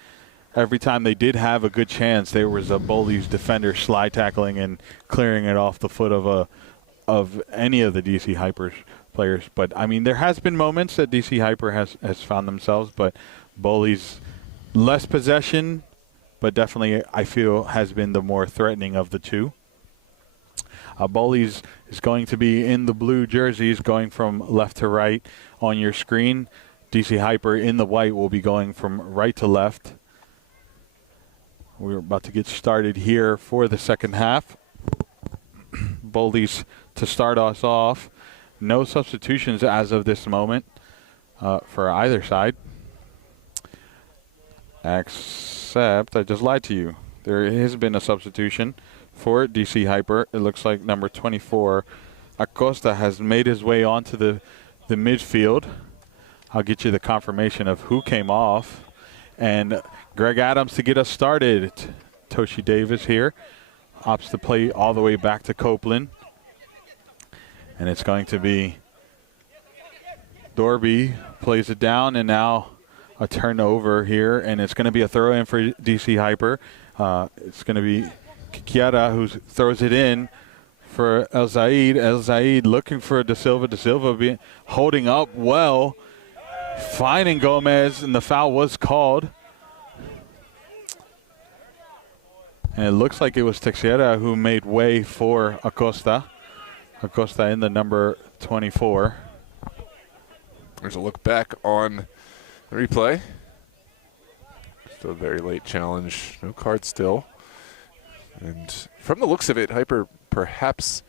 every time they did have a good chance, there was a Bowleys defender slide tackling and clearing it off the foot of any of the DC Hyper players. But I mean, there has been moments that DC Hyper has found themselves, but Bowleys less possession, but definitely I feel has been the more threatening of the two. Bowleys is going to be in the blue jerseys, going from left to right on your screen. DC Hyper in the white will be going from right to left. We're about to get started here for the second half. Bowleys to start us off. No substitutions as of this moment for either side. Except I just lied to you. There has been a substitution for DC Hyper. It looks like number 24, Acosta, has made his way onto the midfield. I'll get you the confirmation of who came off. And Greg Adams to get us started. Toshi Davis here opts to play all the way back to Copeland. And it's going to be Dorby plays it down, and now a turnover here, and it's going to be a throw in for DC Hyper. It's going to be Kikiara who throws it in for El Zaid. El Zaid looking for De Silva. De Silva holding up well, finding Gomez, and the foul was called. And it looks like it was Teixeira who made way for Acosta. Acosta in the number 24. There's a look back on the replay. Still a very late challenge. No card still. And from the looks of it, Hyper perhaps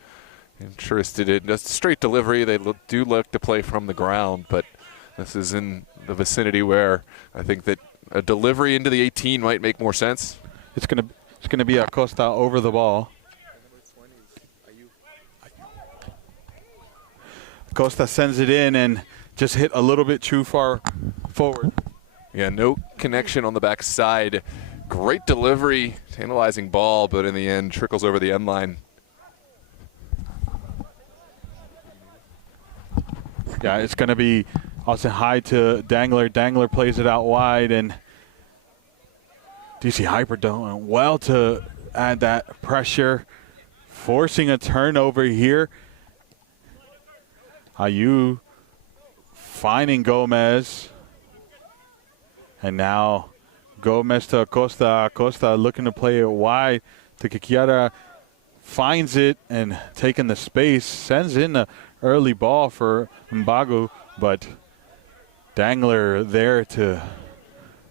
interested in a straight delivery. They do look to play from the ground, but this is in the vicinity where I think that a delivery into the 18 might make more sense. It's gonna be Acosta over the ball. Acosta sends it in and just hit a little bit too far forward. Yeah, no connection on the backside. Great delivery, tantalizing ball, but in the end trickles over the end line. Yeah, it's going to be Austin Hyde to Dangler. Dangler plays it out wide, and DC Hyper doing well to add that pressure, forcing a turnover here. Ayu finding Gomez, and now Gomez to Acosta. Acosta looking to play it wide to Kikiara. Finds it and taking the space. Sends in the early ball for Mbagu, but Dangler there to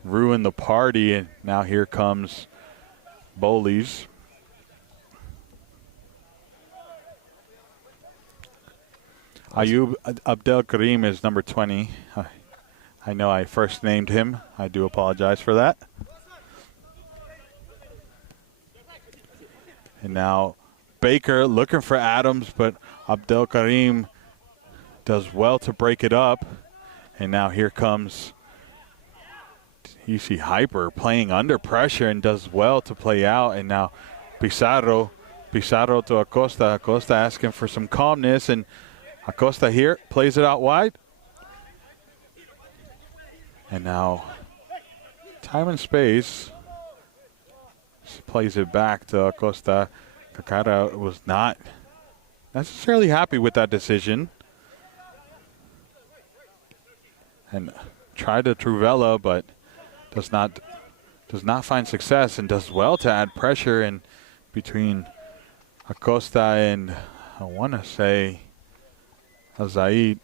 ruin the party. And now here comes Bowleys. Ayub Abdel Karim is number 20. I know I first named him. I do apologize for that. And now Baker looking for Adams, but Abdel Karim does well to break it up. And now here comes You see Hyper playing under pressure and does well to play out. And now Pizarro to Acosta. Acosta asking for some calmness, and Acosta here plays it out wide. And now time and space. Plays it back to Acosta. Kakara was not necessarily happy with that decision. And tried to Truvella, but does not find success, and does well to add pressure in between Acosta and, I want to say, Azaid.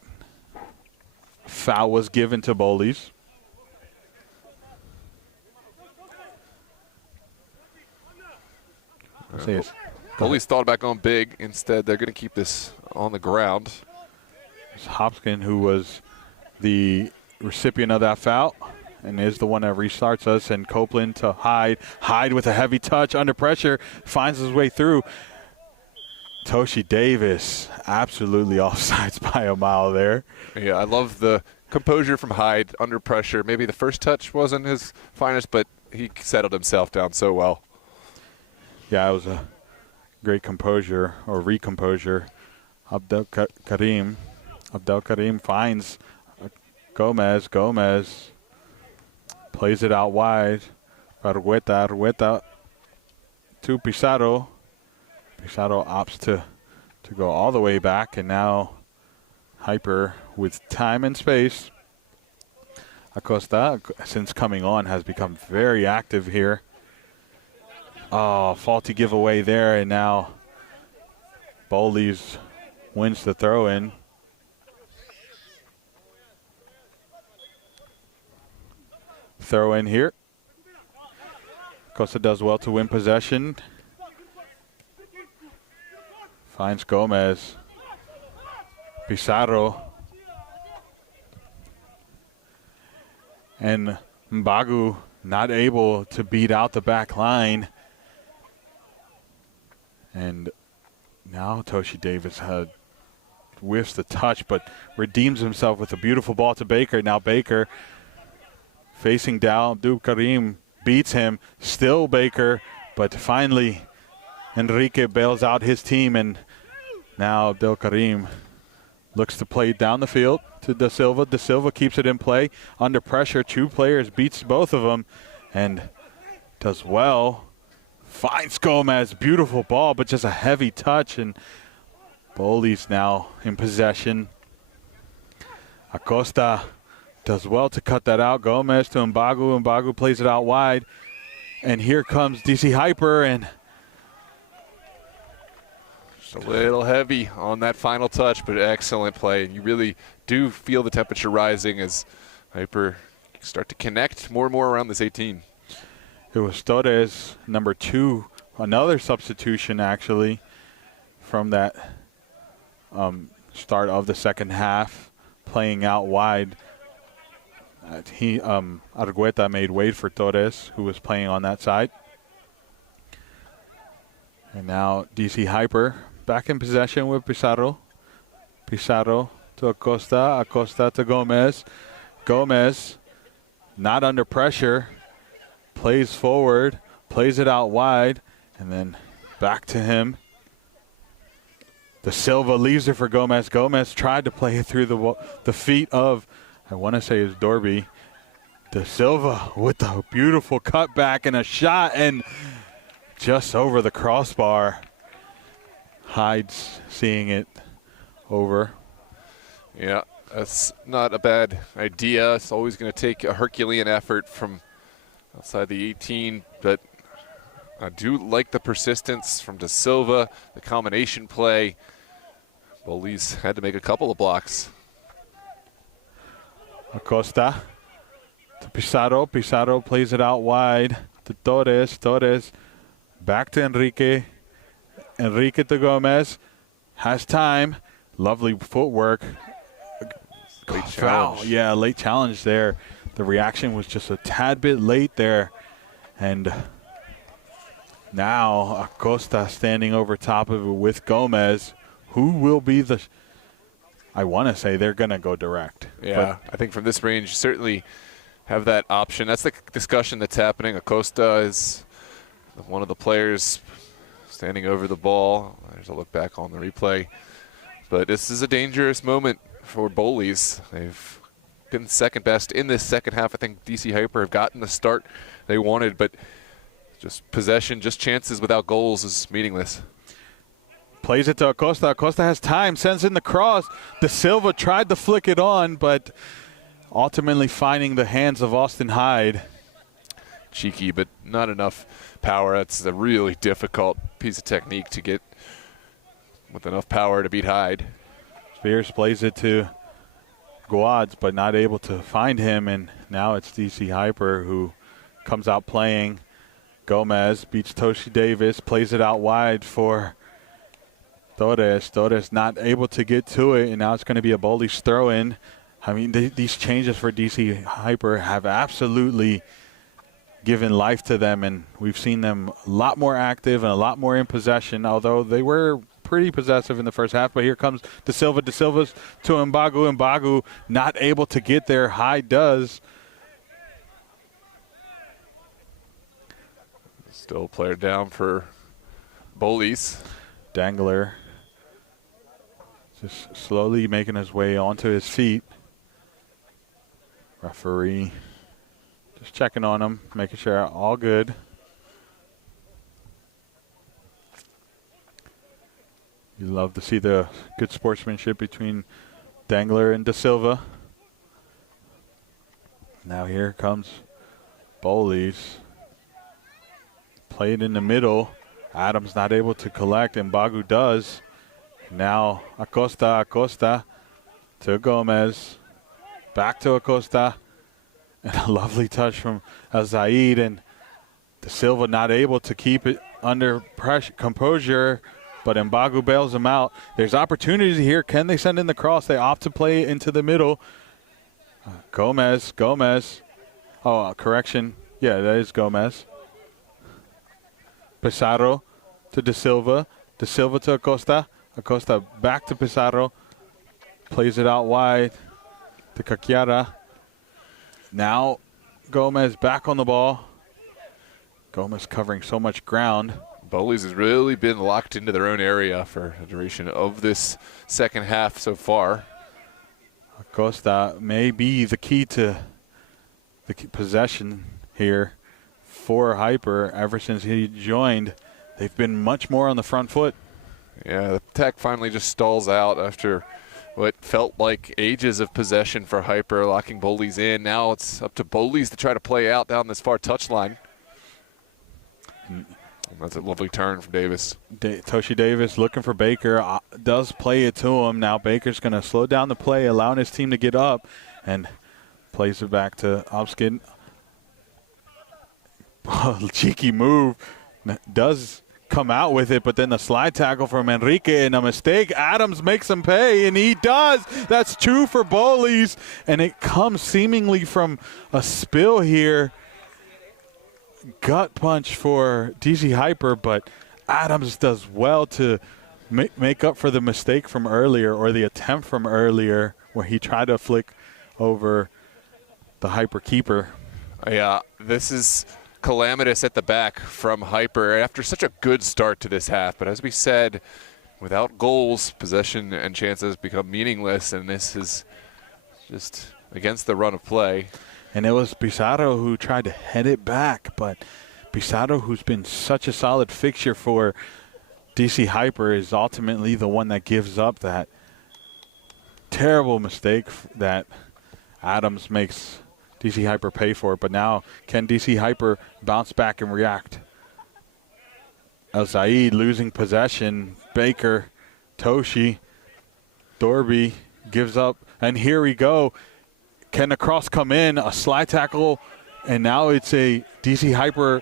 Foul was given to Bowleys. Bowleys thought about going big. Instead, they're going to keep this on the ground. It's Hopkins who was the recipient of that foul and is the one that restarts us. And Copeland to Hyde. Hyde with a heavy touch under pressure, finds his way through. Toshi Davis absolutely offsides by a mile there. Yeah, I love the composure from Hyde under pressure. Maybe the first touch wasn't his finest, but he settled himself down so well. Yeah, it was a great composure or recomposure. Abdel Karim finds Gomez. Gomez plays it out wide. Argueta to Pizarro. Pizarro opts to go all the way back, and now Hyper with time and space. Acosta, since coming on, has become very active here. Oh, faulty giveaway there, and now Bowleys wins the throw-in. Throw-in here. Acosta does well to win possession. Finds Gomez. Pizarro. And Mbagu not able to beat out the back line. And now Toshi Davis whiffs the touch, but redeems himself with a beautiful ball to Baker. Now Baker facing down. Abdul Karim beats him. Still Baker, but finally Enrique bails out his team, and now Abdul Karim looks to play down the field to Da Silva. Da Silva keeps it in play. Under pressure, two players, beats both of them, and does well. Finds Gomez, beautiful ball, but just a heavy touch, and Bowleys now in possession. Acosta does well to cut that out. Gomez to Mbagu. Mbagu plays it out wide, and here comes DC Hyper, and just a little heavy on that final touch, but excellent play. And you really do feel the temperature rising as Hyper start to connect more and more around this 18. It was Torres, number 2, another substitution actually from that start of the second half, playing out wide. Argueta made way for Torres, who was playing on that side. And now DC Hyper back in possession with Pizarro. Pizarro to Acosta. Acosta to Gomez. Gomez not under pressure. Plays forward, plays it out wide, and then back to him. Da Silva leaves it for Gomez. Gomez tried to play it through the feet of, I want to say it's Dorby. Da Silva with a beautiful cutback and a shot, and just over the crossbar. Hyde's seeing it over. Yeah, that's not a bad idea. It's always going to take a Herculean effort from outside the 18, but I do like the persistence from Da Silva, the combination play. Bowleys had to make a couple of blocks. Acosta to Pizarro. Pizarro plays it out wide to Torres. Torres back to Enrique. Enrique to Gomez. Has time. Lovely footwork. Late Foul. challenge. Yeah, late challenge there. The reaction was just a tad bit late there. And now Acosta standing over top of it with Gomez. Who will be the... I want to say they're going to go direct. Yeah, I think from this range, certainly have that option. That's the discussion that's happening. Acosta is one of the players standing over the ball. There's a look back on the replay. But this is a dangerous moment for Bowleys. They've been second best in this second half. I think DC Hyper have gotten the start they wanted, but just possession, just chances without goals is meaningless. Plays it to Acosta. Acosta has time, sends in the cross. De Silva tried to flick it on, but ultimately finding the hands of Austin Hyde. Cheeky, but not enough power. That's a really difficult piece of technique to get with enough power to beat Hyde. Spears plays it to Guads, but not able to find him, and now it's DC Hyper who comes out playing. Gomez beats Toshi Davis, plays it out wide for Torres. Torres not able to get to it, and now it's going to be a Bowleys throw-in. I mean, these changes for DC Hyper have absolutely given life to them, and we've seen them a lot more active and a lot more in possession, although they were pretty possessive in the first half. But here comes De Silva. De Silva's to Mbagu. Mbagu not able to get there. Hyde does. Still a player down for Bowleys. Dangler just slowly making his way onto his feet. Referee just checking on him, making sure all good. You love to see the good sportsmanship between Dangler and De Silva. Now here comes Bowleys. Played in the middle. Adams not able to collect, and Mbagu does. Now Acosta to Gomez. Back to Acosta. And a lovely touch from Zaid, and De Silva not able to keep it under pressure, composure, but Mbagu bails him out. There's opportunity here. Can they send in the cross? They opt to play it into the middle. Gomez. Oh, correction. Yeah, that is Gomez. Pizarro to De Silva. De Silva to Acosta. Acosta back to Pizarro. Plays it out wide to Kakiara. Now Gomez back on the ball. Gomez covering so much ground. Bowleys has really been locked into their own area for the duration of this second half so far. Acosta may be the key to the possession here for Hyper. Ever since he joined, they've been much more on the front foot. Yeah, the attack finally just stalls out after what felt like ages of possession for Hyper, locking Bowleys in. Now it's up to Bowleys to try to play out down this far touchline. That's a lovely turn from Davis. Toshi Davis looking for Baker, does play it to him. Now Baker's going to slow down the play, allowing his team to get up, and plays it back to Obskin. Cheeky move. Does come out with it, but then the slide tackle from Enrique and a mistake. Adams makes him pay, and he does. That's two for Bowleys, and it comes seemingly from a spill here. Gut punch for DC Hyper, but Adams does well to make up for the mistake from earlier, or the attempt from earlier where he tried to flick over the Hyper keeper. Yeah, this is calamitous at the back from Hyper after such a good start to this half. But as we said, without goals, possession and chances become meaningless, and this is just against the run of play. And it was Pizarro who tried to head it back, but Pizarro, who's been such a solid fixture for DC Hyper, is ultimately the one that gives up that terrible mistake that Adams makes DC Hyper pay for. But now, can DC Hyper bounce back and react? Zaid losing possession. Baker, Toshi, Dorby gives up. And here we go. Can the cross come in? A slide tackle. And now it's a DC Hyper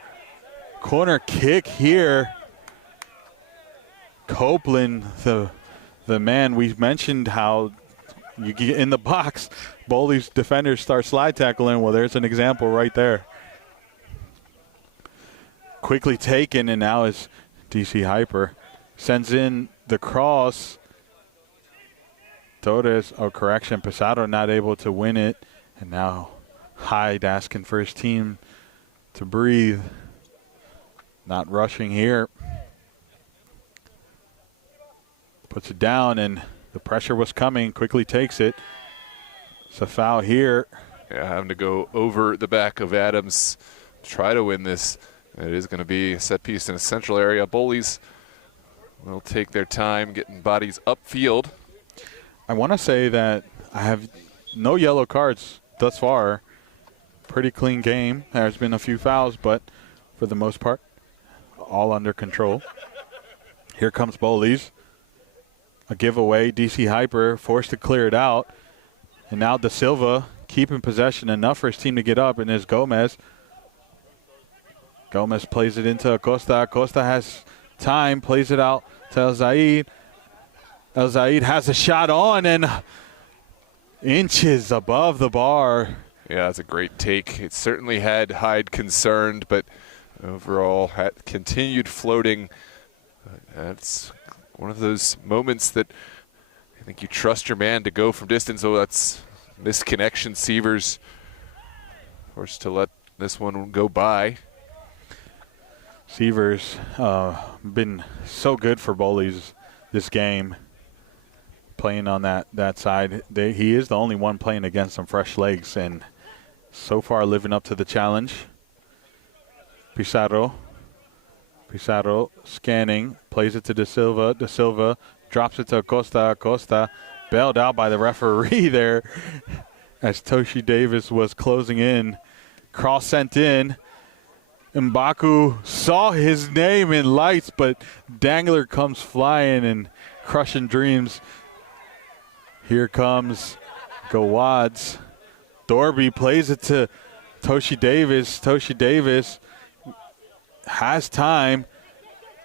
corner kick here. Copeland, the man, we mentioned how you get in the box, Bowleys defenders start slide tackling. Well, there's an example right there. Quickly taken, and now is DC Hyper. Sends in the cross. Torres, correction, Pizarro not able to win it. And now Hyde asking for his team to breathe. Not rushing here. Puts it down, and the pressure was coming. Quickly takes it. It's a foul here. Yeah, having to go over the back of Adams to try to win this. It is going to be a set piece in a central area. Bowleys will take their time getting bodies upfield. I want to say that I have no yellow cards thus far. Pretty clean game. There's been a few fouls, but for the most part, all under control. Here comes Bowleys. A giveaway. DC Hyper forced to clear it out. And now Da Silva keeping possession enough for his team to get up, and there's Gomez. Gomez plays it into Acosta. Acosta has time, plays it out to El Zaid. El Zaid has a shot on and inches above the bar. Yeah, that's a great take. It certainly had Hyde concerned, but overall had continued floating. That's one of those moments that I think you trust your man to go from distance. Oh, that's misconnection. Sievers forced to let this one go by. Sievers been so good for Bowleys this game, playing on that side. He is the only one playing against some fresh legs, and so far living up to the challenge. Pizarro scanning, plays it to Da Silva. Da Silva drops it to Acosta. Acosta bailed out by the referee there as Toshi Davis was closing in. Cross sent in. Mbaku saw his name in lights, but Dangler comes flying and crushing dreams. Here comes Gawadz. Dorby plays it to Toshi Davis. Toshi Davis has time,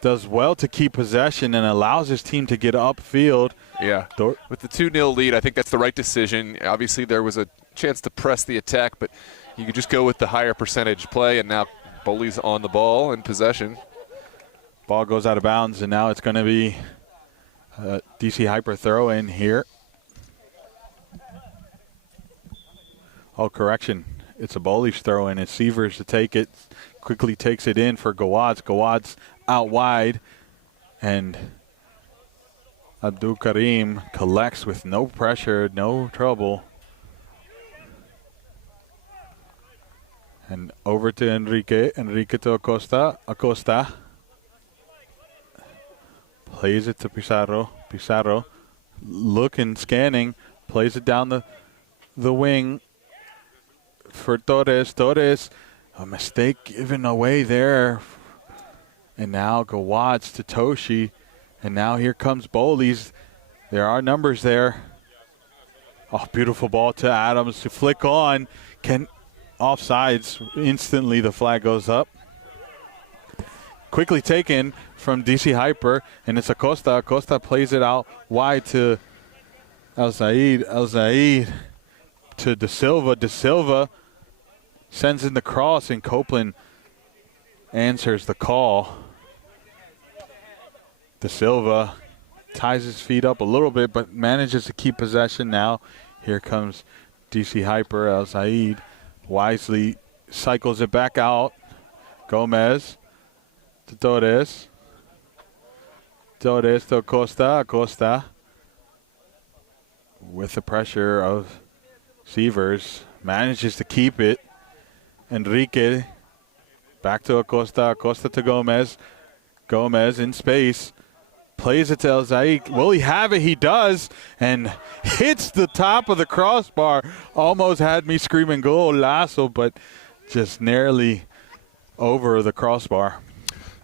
does well to keep possession, and allows his team to get upfield. Yeah, with the 2-0 lead, I think that's the right decision. Obviously, there was a chance to press the attack, but you could just go with the higher percentage play, and now Bowleys on the ball in possession. Ball goes out of bounds, and now it's going to be DC Hyper throw in here. Oh, correction. It's a Bowleys throw in. It's Sievers to take it. Quickly takes it in for Gawadz. Gawadz out wide. And Abdul Karim collects with no pressure, no trouble. And over to Enrique. Enrique to Acosta. Acosta plays it to Pizarro. Pizarro looking, scanning, plays it down the wing for Torres. Torres, a mistake given away there. And now Gawadz to Toshi. And now here comes Bowleys. There are numbers there. Oh, beautiful ball to Adams to flick on. Offsides. Instantly the flag goes up. Quickly taken from DC Hyper, and it's Acosta. Acosta plays it out wide to El Zaid. El Zaid to Da Silva. Da Silva sends in the cross, and Copeland answers the call. Da Silva ties his feet up a little bit, but manages to keep possession now. Here comes DC Hyper. El Zaid wisely cycles it back out. Gomez to Torres. Torres to Acosta. Acosta with the pressure of Sievers manages to keep it. Enrique back to Acosta. Acosta to Gomez. Gomez in space. Plays it to El Zaid. Will he have it? He does. And hits the top of the crossbar. Almost had me screaming goal, Lasso, but just narrowly over the crossbar.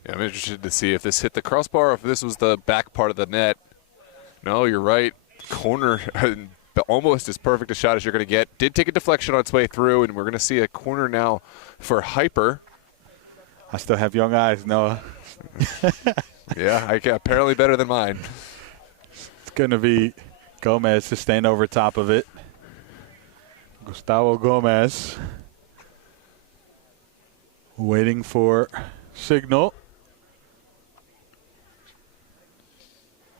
Yeah, I'm interested to see if this hit the crossbar or if this was the back part of the net. No, you're right. Corner, almost as perfect a shot as you're going to get. Did take a deflection on its way through, and we're going to see a corner now for Hyper. I still have young eyes, Noah. Yeah, apparently better than mine. It's going to be Gomez to stand over top of it. Gustavo Gomez waiting for signal.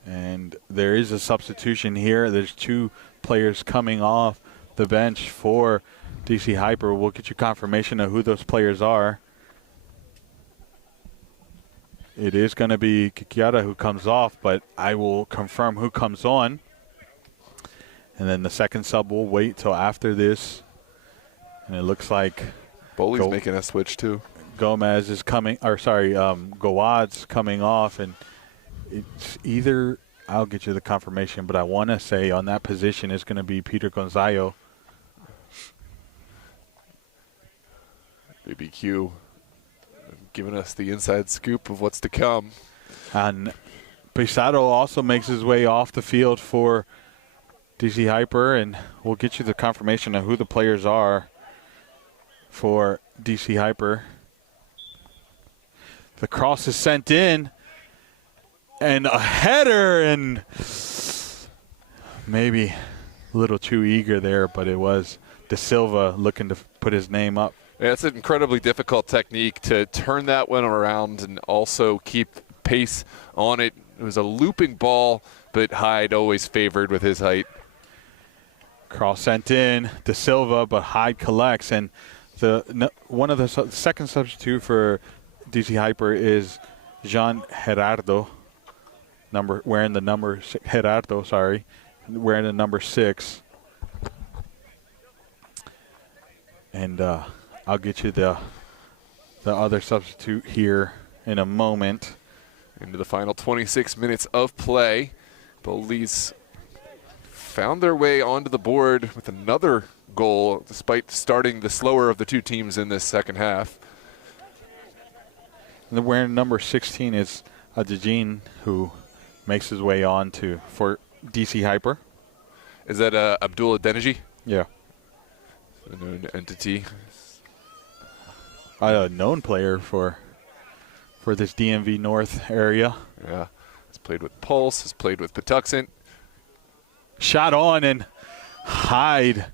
And there is a substitution here. There's two players coming off the bench for DC Hyper. We'll get you confirmation of who those players are. It is going to be Kikiara who comes off, but I will confirm who comes on. And then the second sub will wait till after this. And it looks like Bowleys making a switch too. Gomez is coming, or sorry, Gawad's coming off, and it's either, I'll get you the confirmation, but I want to say on that position is going to be Peter Gonzalo. BBQ giving us the inside scoop of what's to come. And Pesaro also makes his way off the field for DC Hyper, and we'll get you the confirmation of who the players are for DC Hyper. The cross is sent in, and a header, and maybe a little too eager there, but it was De Silva looking to put his name up. Yeah, it's an incredibly difficult technique to turn that one around and also keep pace on it. It was a looping ball, but Hyde always favored with his height. Cross sent in, De Silva, but Hyde collects, and one of the second substitute for DC Hyper is Jean Gerardo, wearing the number 6. And I'll get you the other substitute here in a moment. Into the final 26 minutes of play. Bowleys found their way onto the board with another goal, despite starting the slower of the two teams in this second half. And wearing number 16 is Adjin, who makes his way on for DC Hyper. Is that Abdul Adeniji? Yeah. A known entity. A known player for this DMV North area. Yeah. Has played with Pulse, has played with Patuxent. Shot on, and Hyde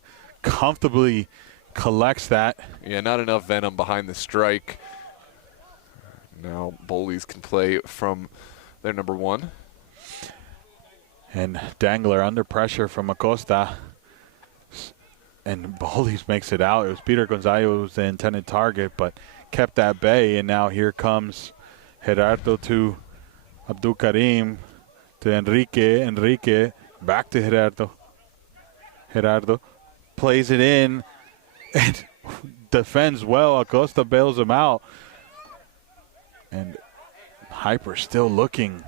comfortably collects that. Yeah, not enough venom behind the strike. Now Bowleys can play from their number 1. And Dangler under pressure from Acosta. And Bowleys makes it out. It was Peter Gonzalo who was the intended target, but kept at bay. And now here comes Gerardo to Abdul Karim, to Enrique. Enrique back to Gerardo. Gerardo plays it in and defends well. Acosta bails him out. And Hyper still looking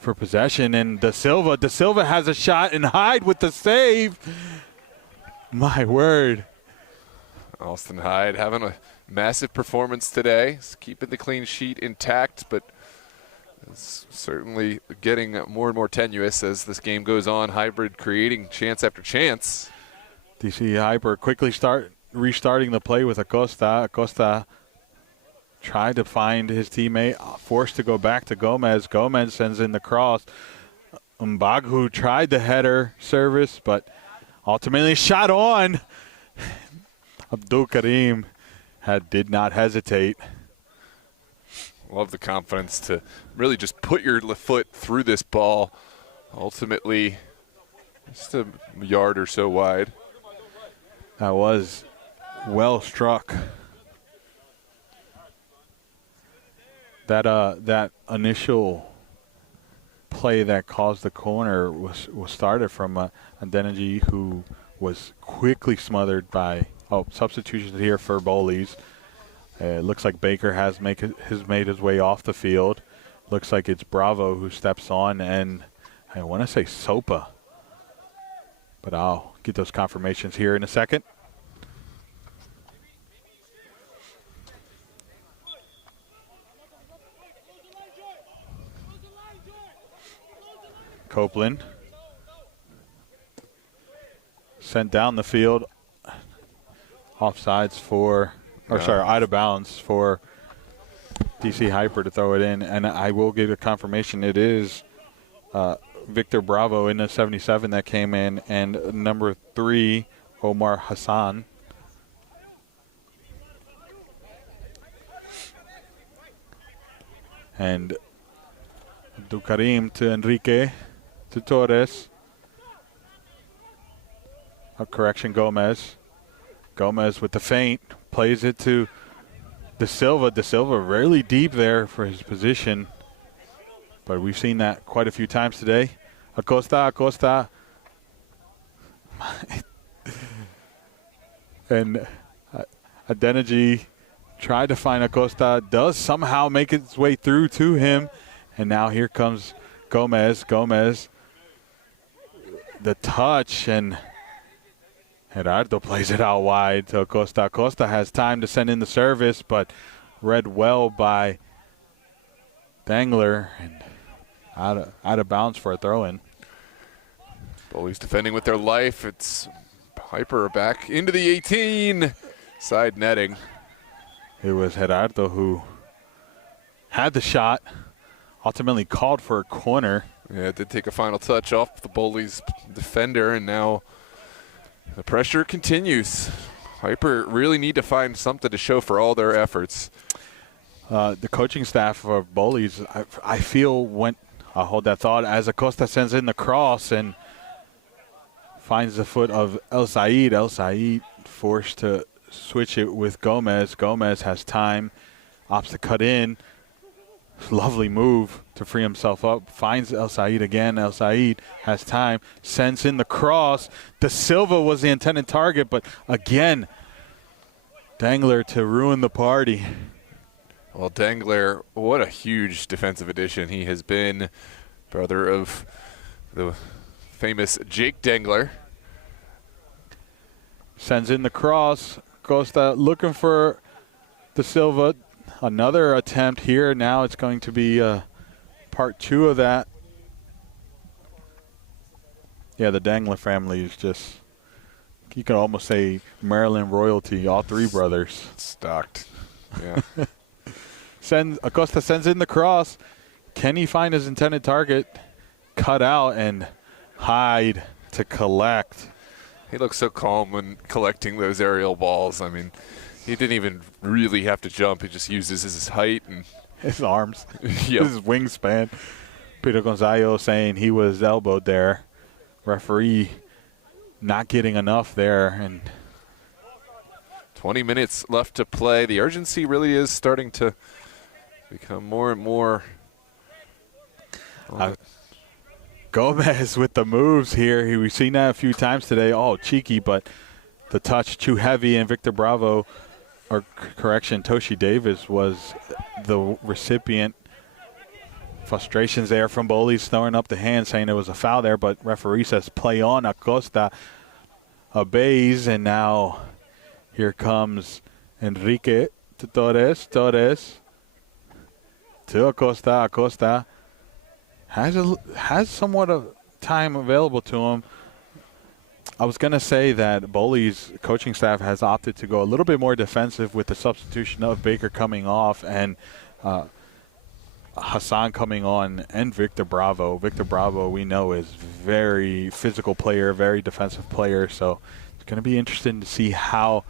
for possession. And De Silva has a shot, and Hyde with the save. My word. Austin Hyde having a massive performance today. He's keeping the clean sheet intact, but it's certainly getting more and more tenuous as this game goes on. Hybrid creating chance after chance. DC Hyper quickly restarting the play with Acosta. Acosta tried to find his teammate, forced to go back to Gomez. Gomez sends in the cross. Mbaghu tried the header service, but ultimately shot on. Abdul Karim did not hesitate. Love the confidence to really just put your foot through this ball. Ultimately, just a yard or so wide. That was well struck. That initial play that caused the corner was started from Adeniji, who was quickly smothered by substitutions here for Bowleys. It looks like Baker has made his way off the field. Looks like it's Bravo who steps on, and I want to say Sopa, but I'll get those confirmations here in a second. Copeland sent down the field. Offsides out of bounds for DC Hyper to throw it in. And I will get a confirmation. It is Victor Bravo in the 77 that came in, and number 3, Omar Hassan. And Abdul Karim to Enrique. To Torres. Gomez. Gomez with the feint, plays it to De Silva. De Silva really deep there for his position, but we've seen that quite a few times today. Acosta. And Adeniji tried to find Acosta, does somehow make its way through to him, and now here comes Gomez. Gomez, the touch, and Gerardo plays it out wide to Acosta. Acosta has time to send in the service, but read well by Dangler, and out of bounds for a throw-in. Bowleys defending with their life. It's Hyper back into the 18. Side netting. It was Gerardo who had the shot, ultimately called for a corner. Yeah, it did take a final touch off the Bowleys defender, and now the pressure continues. Hyper really need to find something to show for all their efforts. The coaching staff of Bowleys, I feel, went, I'll hold that thought, as Acosta sends in the cross and finds the foot of El Said. El Said forced to switch it with Gomez. Gomez has time, opts to cut in. Lovely move to free himself up. Finds El Said again. El Said has time, sends in the cross. De Silva was the intended target, but again, Dangler to ruin the party. Well, Dangler, what a huge defensive addition he has been. Brother of the famous Jake Dangler. Sends in the cross. Costa looking for De Silva. Another attempt here. Now it's going to be part two of that. Yeah, the Dangler family is just, you could almost say Maryland royalty, all three brothers. Stocked. Yeah. Acosta sends in the cross. Can he find his intended target? Cut out, and Hyde to collect. He looks so calm when collecting those aerial balls. I mean, he didn't even really have to jump. He just uses his height and his arms, yep. His wingspan. Peter Gonzalo saying he was elbowed there. Referee not getting enough there. And 20 minutes left to play. The urgency really is starting to become more and more. Gomez with the moves here. We've seen that a few times today. Oh, cheeky, but the touch too heavy, and Victor Bravo, or correction, Toshi Davis was the recipient. Frustrations there from Bowleys, throwing up the hand, saying it was a foul there, but referee says play on. Acosta obeys, and now here comes Enrique to Torres to Acosta. Acosta has somewhat of time available to him. I was going to say that Bowleys coaching staff has opted to go a little bit more defensive with the substitution of Baker coming off and Hassan coming on, and Victor Bravo. Victor Bravo, we know, is very physical player, very defensive player, so it's going to be interesting to see how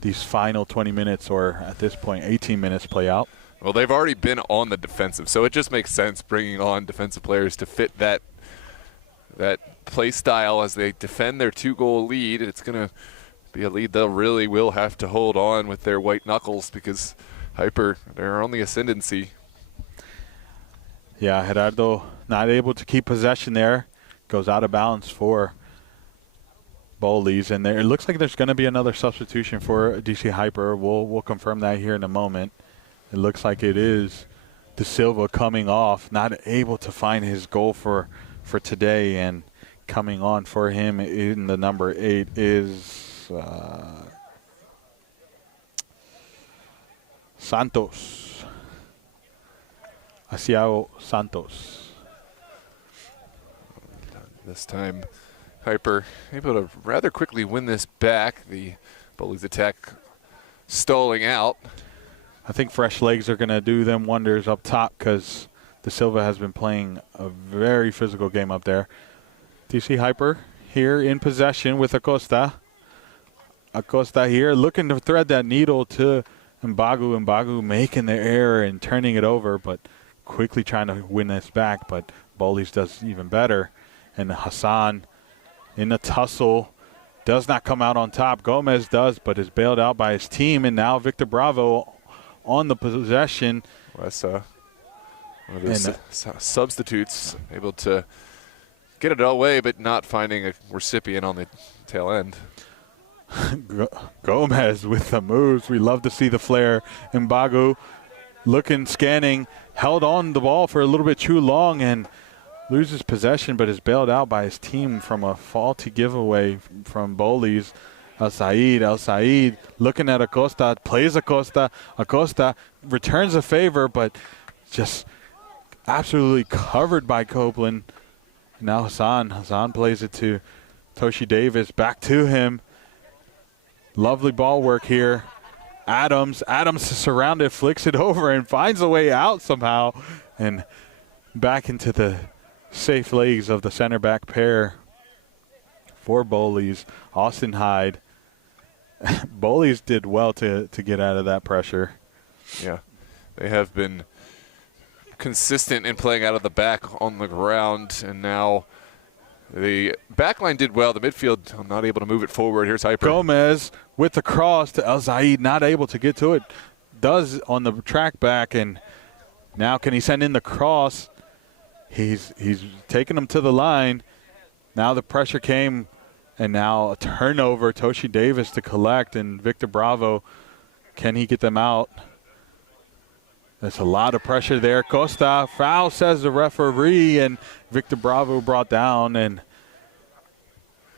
these final 20 minutes, or at this point 18 minutes, play out. Well, they've already been on the defensive, so it just makes sense bringing on defensive players to fit that play style as they defend their 2-goal lead. It's going to be a lead they'll really will have to hold on with their white knuckles, because Hyper, they're on the ascendancy. Yeah, Gerardo not able to keep possession there. Goes out of bounds for Bowleys, and it looks like there's going to be another substitution for DC Hyper. We'll confirm that here in a moment. It looks like it is De Silva coming off, not able to find his goal for today, and coming on for him in the number 8 is Santos. Asiao Santos. This time, Hyper able to rather quickly win this back. The Bowleys attack stalling out. I think fresh legs are going to do them wonders up top, because De Silva has been playing a very physical game up there. DC Hyper here in possession with Acosta. Acosta here looking to thread that needle to Mbagu. Mbagu making the error and turning it over, but quickly trying to win this back. But Bowleys does even better. And Hassan in the tussle does not come out on top. Gomez does, but is bailed out by his team. And now Victor Bravo on the possession. That's one of those substitutes, able to get it away, but not finding a recipient on the tail end. Gomez with the moves. We love to see the flair. Mbagu looking, scanning, held on the ball for a little bit too long and loses possession, but is bailed out by his team from a faulty giveaway from Bowleys. El Said looking at Acosta, plays Acosta. Acosta returns a favor, but just absolutely covered by Copeland. Now Hassan plays it to Toshi Davis, back to him. Lovely ball work here. Adams is surrounded, flicks it over and finds a way out somehow. And back into the safe legs of the center back pair for Bowleys. Austin Hyde. Bowleys did well to get out of that pressure. Yeah, they have been consistent in playing out of the back on the ground, and now the back line did well. The midfield not able to move it forward. Here's Hyper. Gomez with the cross to El Said, not able to get to it. Does on the track back, and now can he send in the cross? He's taking him to the line. Now the pressure came, and now a turnover. Toshi Davis to collect, and Victor Bravo, can he get them out? There's a lot of pressure there. Costa, foul, says the referee, and Victor Bravo brought down, and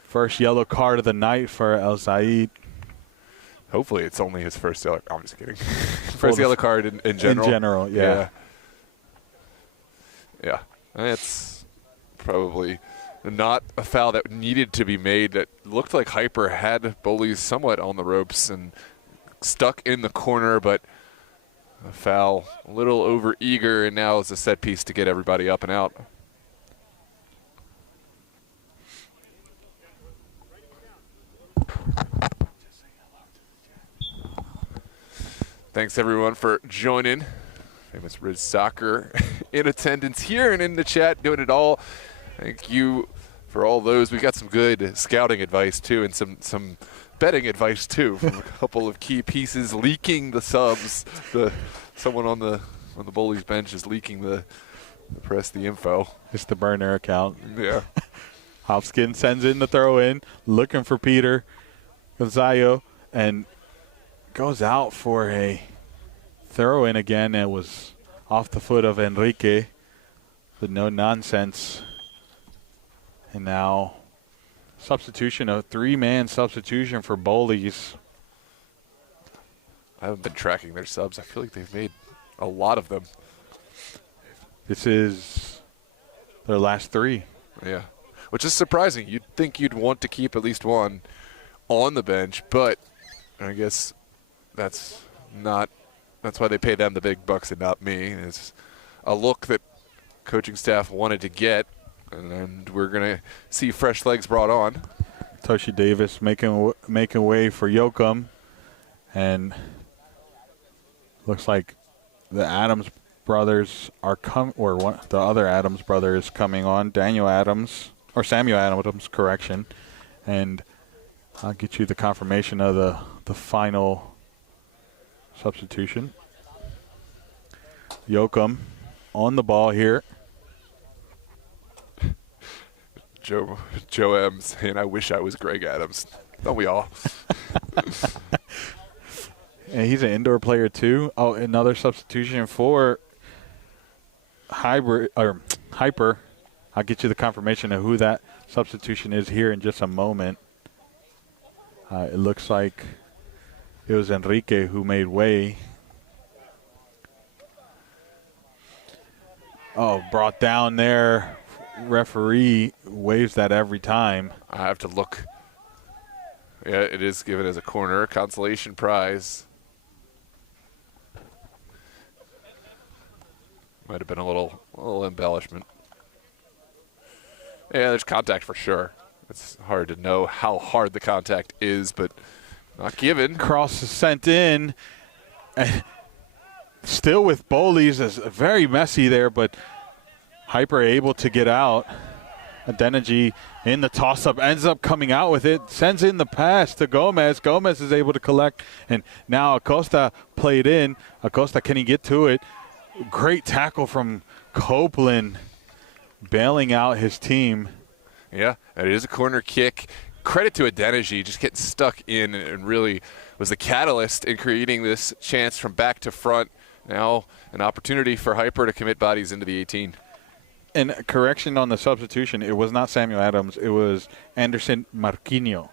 first yellow card of the night for El Said. Hopefully it's only his first yellow. I'm just kidding. First yellow card in general. In general, yeah. Yeah. It's probably not a foul that needed to be made. That looked like Hyper had Bowleys somewhat on the ropes and stuck in the corner, but a foul a little over eager, and now it's a set piece to get everybody up and out. Thanks everyone for joining. Famous Riz Soccer in attendance here and in the chat, doing it all. Thank you for all those. We got some good scouting advice too, and some betting advice too from a couple of key pieces leaking the subs. Someone on the Bowleys bench is leaking the press, the info. It's the burner account. Yeah. Hopskin sends in the throw in, looking for Peter Gonzayo, and goes out for a throw in again. It was off the foot of Enrique, but no nonsense. And now substitution, a three-man substitution for Bowleys. I haven't been tracking their subs. I feel like they've made a lot of them. This is their last three. Yeah, which is surprising. You'd think you'd want to keep at least one on the bench, but I guess that's why they pay them the big bucks and not me. It's a look that coaching staff wanted to get, and we're going to see fresh legs brought on. Toshi Davis making way for Yoakum, and looks like the Adams brothers are the other Adams brother is coming on, Samuel Adams, correction, and I'll get you the confirmation of the final substitution. Yoakum on the ball here. Joe M saying, I wish I was Greg Adams. Don't we all? And he's an indoor player too. Oh, another substitution for Hyper. I'll get you the confirmation of who that substitution is here in just a moment. It looks like it was Enrique who made way. Oh, brought down there. Referee waves that every time. I have to look. Yeah, it is given as a corner. Consolation prize. Might have been a little embellishment. Yeah, there's contact for sure. It's hard to know how hard the contact is, but not given. Cross is sent in. And still with Bowleys, is very messy there, but Hyper able to get out. Adeniji in the toss-up, ends up coming out with it, sends in the pass to Gomez. Gomez is able to collect, and now Acosta played in. Acosta, can he get to it? Great tackle from Copeland, bailing out his team. Yeah, it is a corner kick. Credit to Adeniji, just getting stuck in and really was the catalyst in creating this chance from back to front. Now an opportunity for Hyper to commit bodies into the 18. And correction on the substitution, it was not Samuel Adams, it was Anderson Marquinhos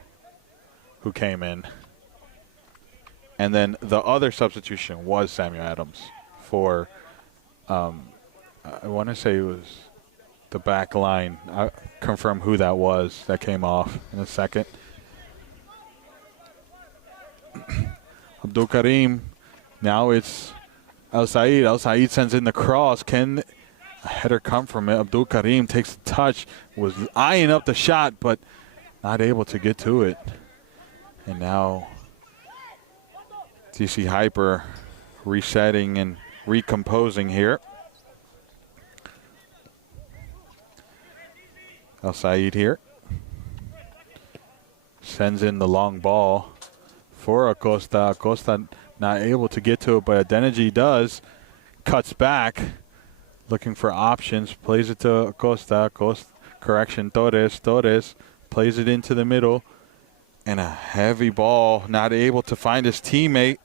who came in. And then the other substitution was Samuel Adams for, I want to say it was the back line. I'll confirm who that was that came off in a second. Abdul Karim, now it's El Said. El Said sends in the cross. Can a header come from it? Abdul Karim takes the touch, was eyeing up the shot, but not able to get to it. And now DC Hyper resetting and recomposing here. El Said here. Sends in the long ball for Acosta. Acosta not able to get to it, but Adeniji does. Cuts back, looking for options. Plays it to Acosta. Correction, Torres. Torres plays it into the middle. And a heavy ball, not able to find his teammate.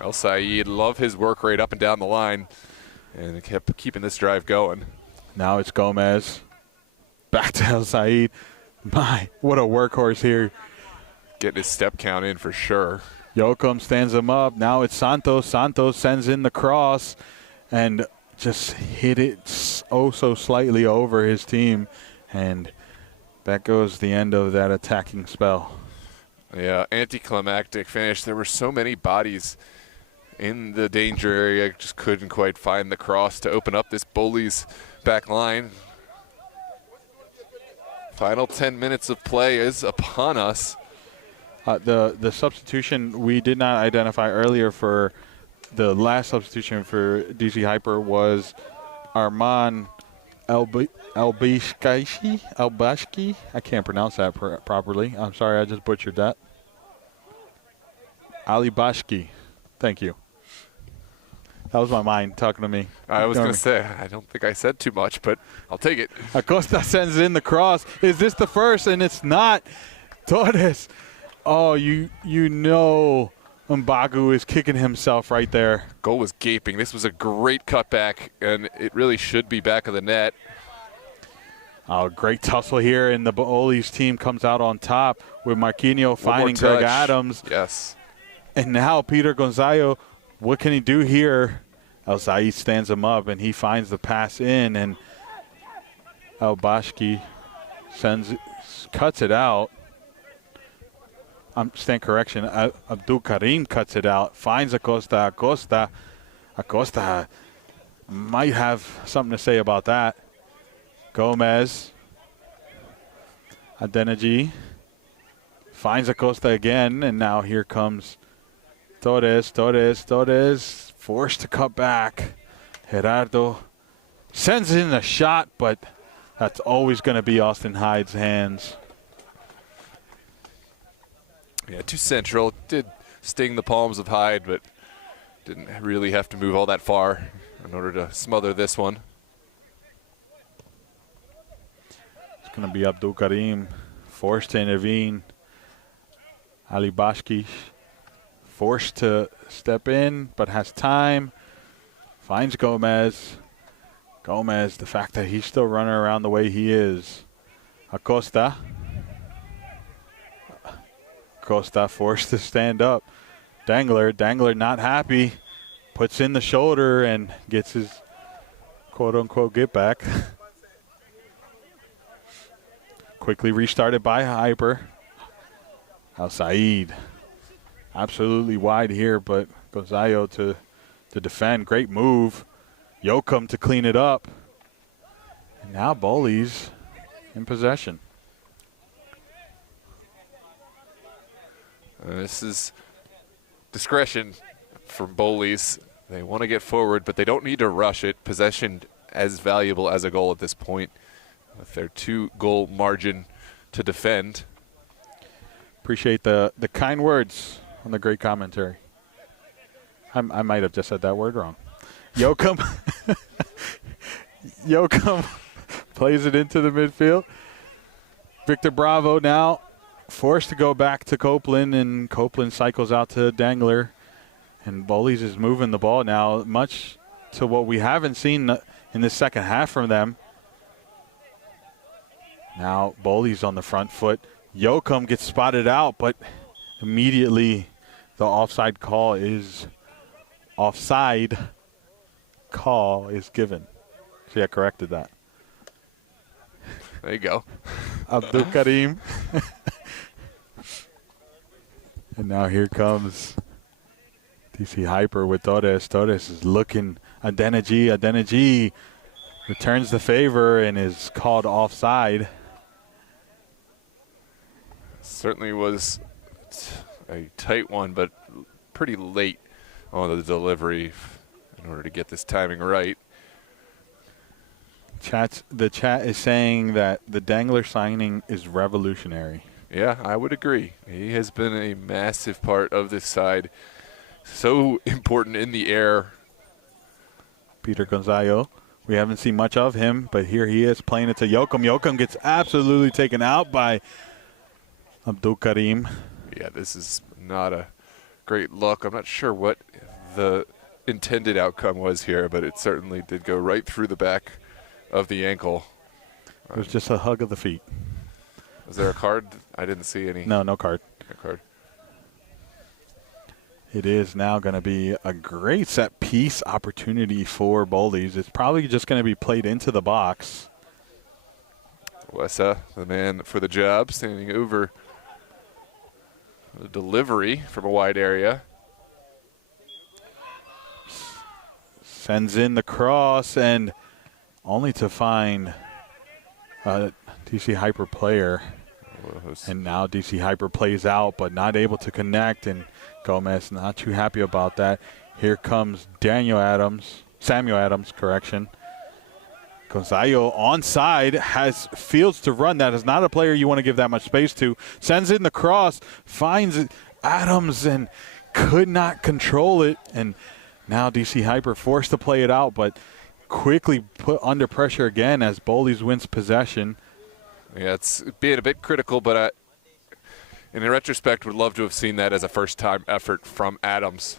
El Said, love his work rate up and down the line. And it kept keeping this drive going. Now it's Gomez. Back to El Said. My, what a workhorse here. Getting his step count in for sure. Yoakum stands him up. Now it's Santos. Santos sends in the cross and just hit it oh so slightly over his team. And that goes the end of that attacking spell. Yeah, anticlimactic finish. There were so many bodies in the danger area. Just couldn't quite find the cross to open up this Bowleys back line. Final 10 minutes of play is upon us. The substitution we did not identify earlier for the last substitution for DC Hyper was Arman Albashki. I can't pronounce that properly. I'm sorry, I just butchered that. Ali Bashki. Thank you. That was my mind talking to me. I was going to say, I don't think I said too much, but I'll take it. Acosta sends in the cross. Is this the first? And it's not. Torres. Oh, you know Mbagu is kicking himself right there. Goal was gaping. This was a great cutback, and it really should be back of the net. Oh, great tussle here, and the Bowleys team comes out on top with Marquinhos finding Greg Adams. Yes. And now Peter Gonzalo, what can he do here? El Said stands him up, and he finds the pass in, and El Bashki cuts it out. Stand correction. Abdul Karim cuts it out, finds Acosta. Acosta might have something to say about that. Gomez. Adeniji finds Acosta again, and now here comes Torres, forced to cut back. Gerardo sends in a shot, but that's always going to be Austin Hyde's hands. Yeah, too central. Did sting the palms of Hyde, but didn't really have to move all that far in order to smother this one. It's going to be Abdul Karim forced to intervene. Ali Bashki forced to step in, but has time. Finds Gomez. Gomez, the fact that he's still running around the way he is. Acosta. Acosta forced to stand up. Dangler not happy. Puts in the shoulder and gets his quote-unquote get back. Quickly restarted by Hyper. Al Said. Absolutely wide here, but Gonzalo to defend. Great move. Yoakum to clean it up. And now Bowleys in possession. This is discretion from Bowleys. They want to get forward, but they don't need to rush it. Possession as valuable as a goal at this point. with their 2-goal margin to defend. Appreciate the kind words on the great commentary. I might have just said that word wrong. Yoakum. Yoakum plays it into the midfield. Victor Bravo now forced to go back to Copeland, and Copeland cycles out to Dangler. And Bowleys is moving the ball now, much to what we haven't seen in the second half from them. Now Bowleys on the front foot. Yoakum gets spotted out, but immediately the offside call is given. See, I corrected that. There you go. Abdul Karim. And now here comes DC Hyper with Torres. Torres is looking. Adeniji returns the favor and is called offside. Certainly was a tight one, but pretty late on the delivery in order to get this timing right. The chat is saying that the Dangler signing is revolutionary. Yeah, I would agree. He has been a massive part of this side. So important in the air. Peter Gonzalo. We haven't seen much of him, but here he is playing it to Yoakum. Yoakum gets absolutely taken out by Abdul Karim. Yeah, this is not a great look. I'm not sure what the intended outcome was here, but it certainly did go right through the back of the ankle. It was just a hug of the feet. Was there a card? I didn't see any. No card. No card. It is now going to be a great set piece opportunity for Bowleys. It's probably just going to be played into the box. Wessa, the man for the job, standing over the delivery from a wide area. Sends in the cross, and only to find DC Hyper player. And now DC Hyper plays out, but not able to connect, and Gomez not too happy about that. Here comes Samuel Adams, Gonzalo onside, has fields to run. That is not a player you want to give that much space to. Sends in the cross, finds Adams, and could not control it. And now DC Hyper forced to play it out, but quickly put under pressure again as Bowleys wins possession. Yeah, it's being a bit critical, but in retrospect, would love to have seen that as a first-time effort from Adams.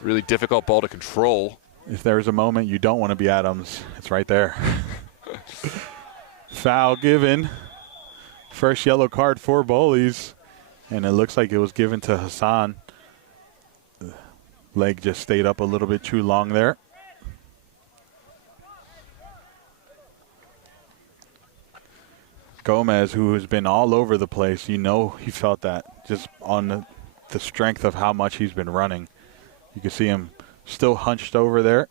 Really difficult ball to control. If there's a moment you don't want to be Adams, it's right there. Foul given. First yellow card for Bowleys, and it looks like it was given to Hassan. The leg just stayed up a little bit too long there. Gomez, who has been all over the place, you know he felt that just on the strength of how much he's been running. You can see him still hunched over there.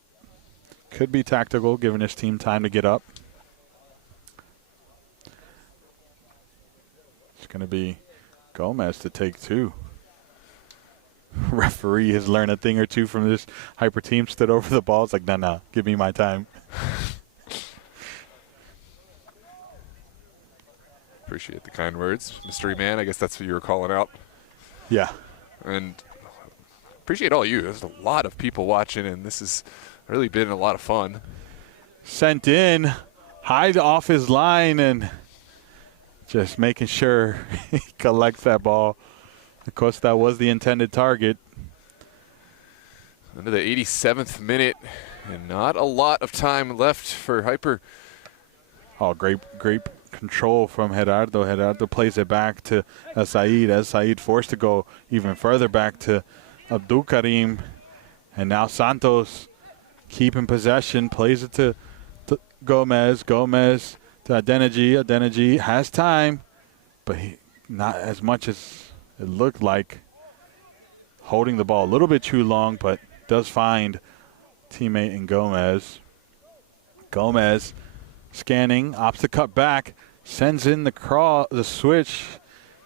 Could be tactical, giving his team time to get up. It's going to be Gomez to take two. Referee has learned a thing or two from this Hyper team, stood over the ball. It's like, no, give me my time. Appreciate the kind words. Mystery man, I guess that's what you were calling out. Yeah. And appreciate all you. There's a lot of people watching, and this has really been a lot of fun. Sent in, high off his line, and just making sure he collects that ball. Of course, that was the intended target. Into the 87th minute, and not a lot of time left for Hyper. Oh, great control from Gerardo. Gerardo plays it back to Said. As Said forced to go even further back to Abdul Karim. And now Santos keeping possession, plays it to Gomez. Gomez to Adeniji. Adeniji has time, but not as much as it looked like. Holding the ball a little bit too long, but does find teammate in Gomez. Gomez scanning, opts to cut back, sends in the switch.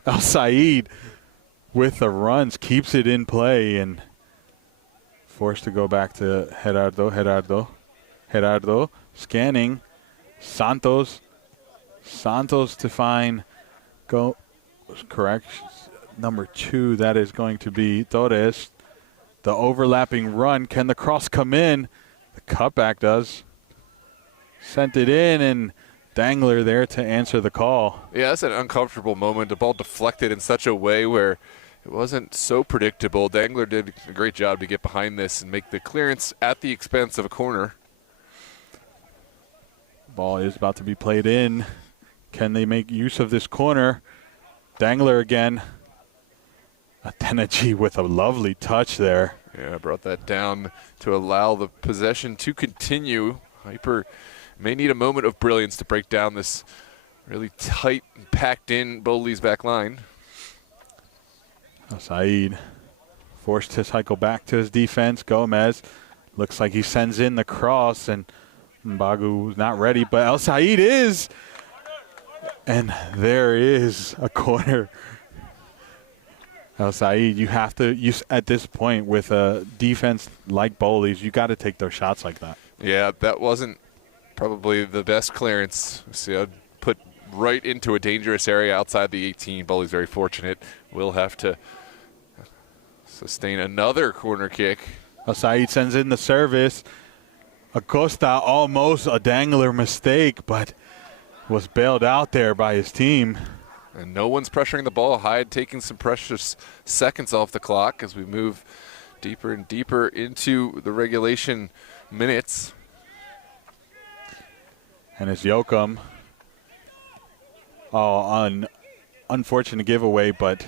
El Said with the runs, keeps it in play, and forced to go back to Gerardo. Gerardo scanning. Santos Santos to find correct. Number 2, that is going to be Torres. The overlapping run. Can the cross come in? The cutback does. Sent it in, and Dangler there to answer the call. Yeah, that's an uncomfortable moment. The ball deflected in such a way where it wasn't so predictable. Dangler did a great job to get behind this and make the clearance at the expense of a corner. Ball is about to be played in. Can they make use of this corner? Dangler again. Atenaji with a lovely touch there. Yeah, brought that down to allow the possession to continue. Hyper may need a moment of brilliance to break down this really tight and packed in Bowleys back line. Saeed forced to cycle back to his defense. Gomez looks like he sends in the cross, and Mbagu's not ready, but El Said is. And there is a corner. El Said, you have to, at this point with a defense like Bowleys, you got to take those shots like that. Yeah, that wasn't probably the best clearance. See, I'd put right into a dangerous area outside the 18. Bowleys very fortunate. Will have to sustain another corner kick. El Said sends in the service. Acosta almost a Dangler mistake, but was bailed out there by his team. And no one's pressuring the ball. Hyde taking some precious seconds off the clock as we move deeper and deeper into the regulation minutes. And it's Yoakum. Oh, unfortunate giveaway, but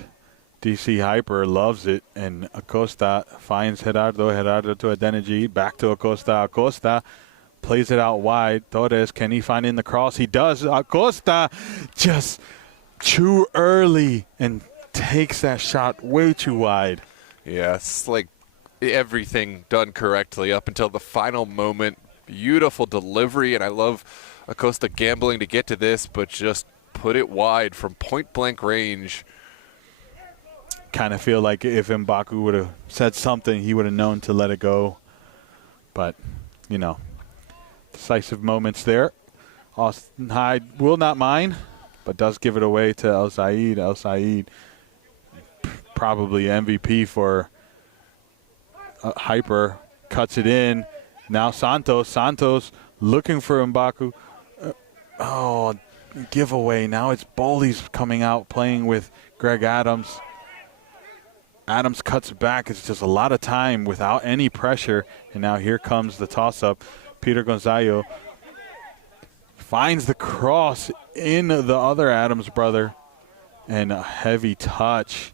DC Hyper loves it. And Acosta finds Gerardo to Adenaji. Back to Acosta. Acosta plays it out wide. Torres, can he find in the cross? He does. Acosta just too early and takes that shot way too wide. Yeah, it's like everything done correctly up until the final moment. Beautiful delivery, and I love Acosta gambling to get to this, but just put it wide from point-blank range. Kind of feel like if Mbaku would have said something, he would have known to let it go. But, you know, decisive moments there. Austin Hyde will not mind, but does give it away to El Said. El Said, probably MVP for Hyper, cuts it in. Now Santos. Santos looking for Mbaku. Giveaway. Now it's Bowleys coming out playing with Greg Adams. Adams cuts back. It's just a lot of time without any pressure. And now here comes the toss-up. Peter Gonzalo finds the cross in the other Adams brother. And a heavy touch.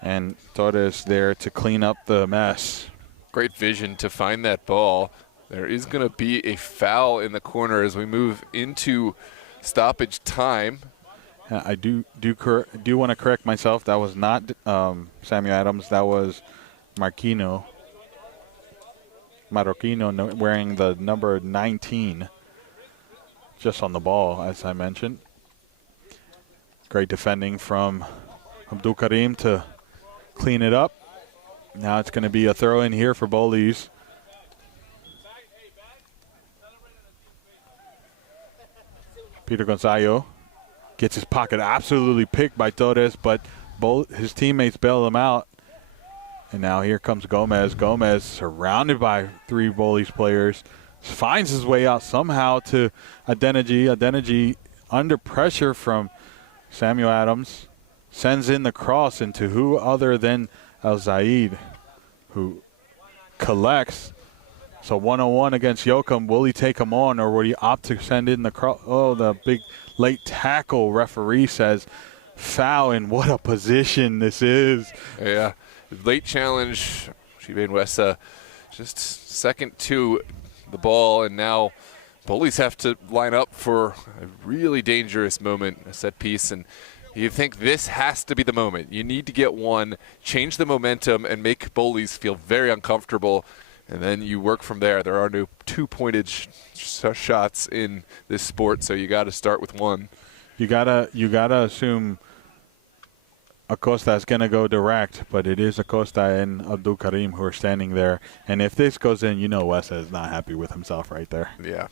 And Torres there to clean up the mess. Great vision to find that ball. There is going to be a foul in the corner as we move into stoppage time. I do want to correct myself. That was not Samuel Adams. That was Marroquino wearing the number 19 just on the ball, as I mentioned. Great defending from Abdul Karim to clean it up. Now it's going to be a throw in here for Bowleys. Peter Gonzalo gets his pocket absolutely picked by Torres, but his teammates bail him out. And now here comes Gomez. Gomez surrounded by 3 Bowleys players. Finds his way out somehow to Adenaji. Adenaji under pressure from Samuel Adams. Sends in the cross into who other than El Zaid, who collects. So 1-on-1 against Yoakum. Will he take him on, or will he opt to send in the cross? Oh, the big late tackle. Referee says foul, and what a position this is. Yeah, late challenge. Shibain Wessa just second to the ball, and now Bowleys have to line up for a really dangerous moment, a set piece, and you think this has to be the moment. You need to get one, change the momentum, and make Bowleys feel very uncomfortable, and then you work from there. There are no two-pointed shots in this sport, so you got to start with one. You gotta assume Acosta is gonna go direct, but it is Acosta and Abdul Karim who are standing there. And if this goes in, you know Wessa is not happy with himself right there. Yeah.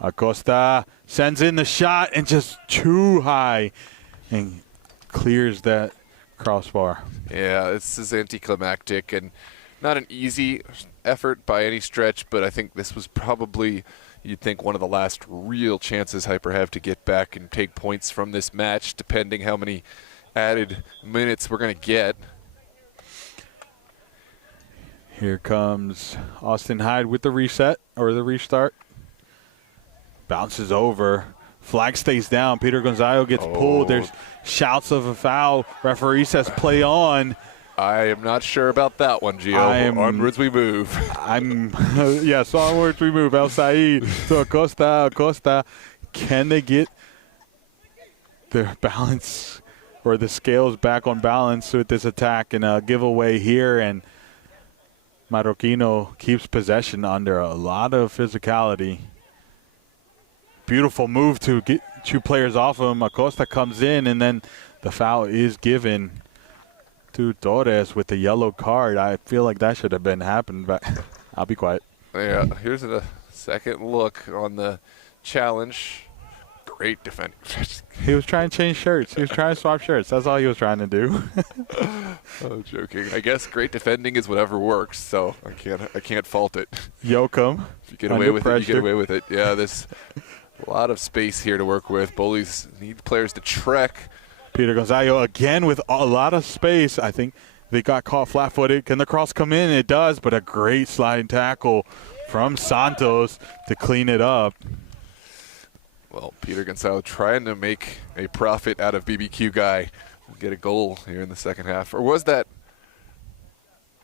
Acosta sends in the shot and just too high and clears that crossbar. Yeah, this is anticlimactic and not an easy effort by any stretch, but I think this was probably, you'd think, one of the last real chances Hyper have to get back and take points from this match, depending how many added minutes we're going to get. Here comes Austin Hyde with the reset or the restart. Bounces over. Flag stays down. Peter Gonzalo gets pulled. There's shouts of a foul. Referee says play on. I am not sure about that one, Gio. Onwards we move. Yes, onwards we move. El Said to Acosta. Can they get their balance or the scales back on balance with this attack and a giveaway here? And Marroquino keeps possession under a lot of physicality. Beautiful move to get two players off of him. Acosta comes in, and then the foul is given to Torres with the yellow card. I feel like that should have been happened, but I'll be quiet. Yeah, here's a second look on the challenge. Great defending. He was trying to change shirts. He was trying to swap shirts. That's all he was trying to do. I'm joking. I guess great defending is whatever works, so I can't fault it. Yoakum. If you get away with it, you get away with it. Yeah, there's a lot of space here to work with. Bowleys need players to trek. Peter Gonzalo again with a lot of space. I think they got caught flat-footed. Can the cross come in? It does, but a great sliding tackle from Santos to clean it up. Well, Peter Gonzalo trying to make a profit out of BBQ guy. We'll get a goal here in the second half. Or was that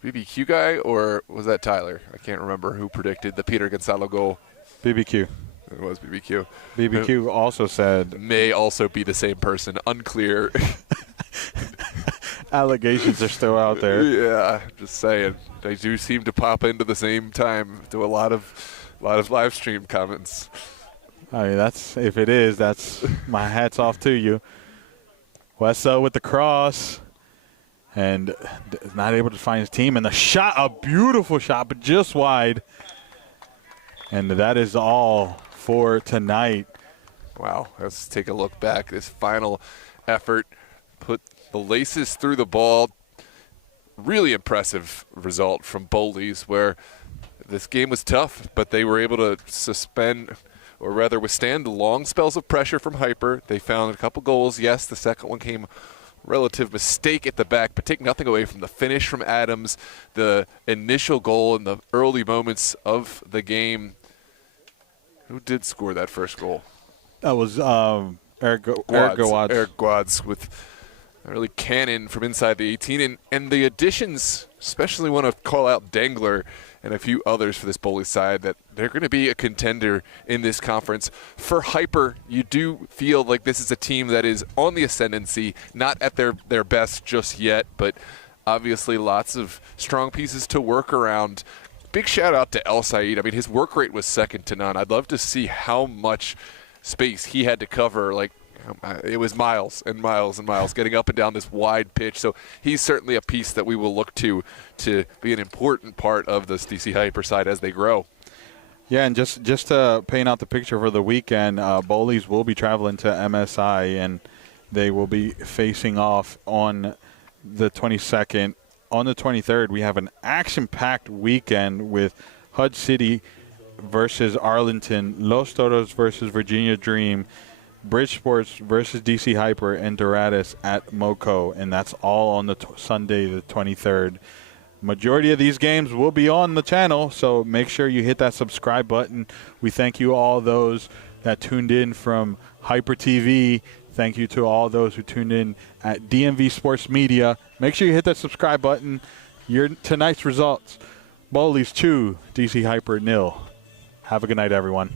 BBQ guy or was that Tyler? I can't remember who predicted the Peter Gonzalo goal. BBQ. It was BBQ. BBQ also said. May also be the same person. Unclear. Allegations are still out there. Yeah, just saying. They do seem to pop into the same time to a lot of live stream comments. I mean, if it is, that's my hat's off to you. Wessa with the cross and not able to find his team. And the shot, a beautiful shot, but just wide. And that is all for tonight. Wow, let's take a look back. This final effort put the laces through the ball. Really impressive result from Bowleys, where this game was tough, but they were able to withstand the long spells of pressure from Hyper. They found a couple goals. Yes, the second one came relative mistake at the back, but take nothing away from the finish from Adams, the initial goal in the early moments of the game. Who did score that first goal? That was Eric Guads. Eric Guads with a really cannon from inside the 18. And the additions, especially want to call out Dangler and a few others for this Bowleys side, that they're going to be a contender in this conference. For Hyper, you do feel like this is a team that is on the ascendancy, not at their best just yet, but obviously lots of strong pieces to work around. Big shout out to El Said. I mean, his work rate was second to none. I'd love to see how much space he had to cover. Like, it was miles and miles and miles getting up and down this wide pitch. So he's certainly a piece that we will look to be an important part of this DC Hyper side as they grow. Yeah, and just to paint out the picture for the weekend, Bowleys will be traveling to MSI, and they will be facing off on the 22nd. On the 23rd, we have an action-packed weekend with Hud City versus Arlington, Los Toros versus Virginia Dream, Bridge Sports versus DC Hyper, and Dorados at MoCo, and that's all on the Sunday the 23rd. Majority of these games will be on the channel, so make sure you hit that subscribe button. We thank you all those that tuned in from Hyper TV. Thank you to all those who tuned in at DMV Sports Media. Make sure you hit that subscribe button. Tonight's results: Bowleys 2, DC Hyper 0. Have a good night, everyone.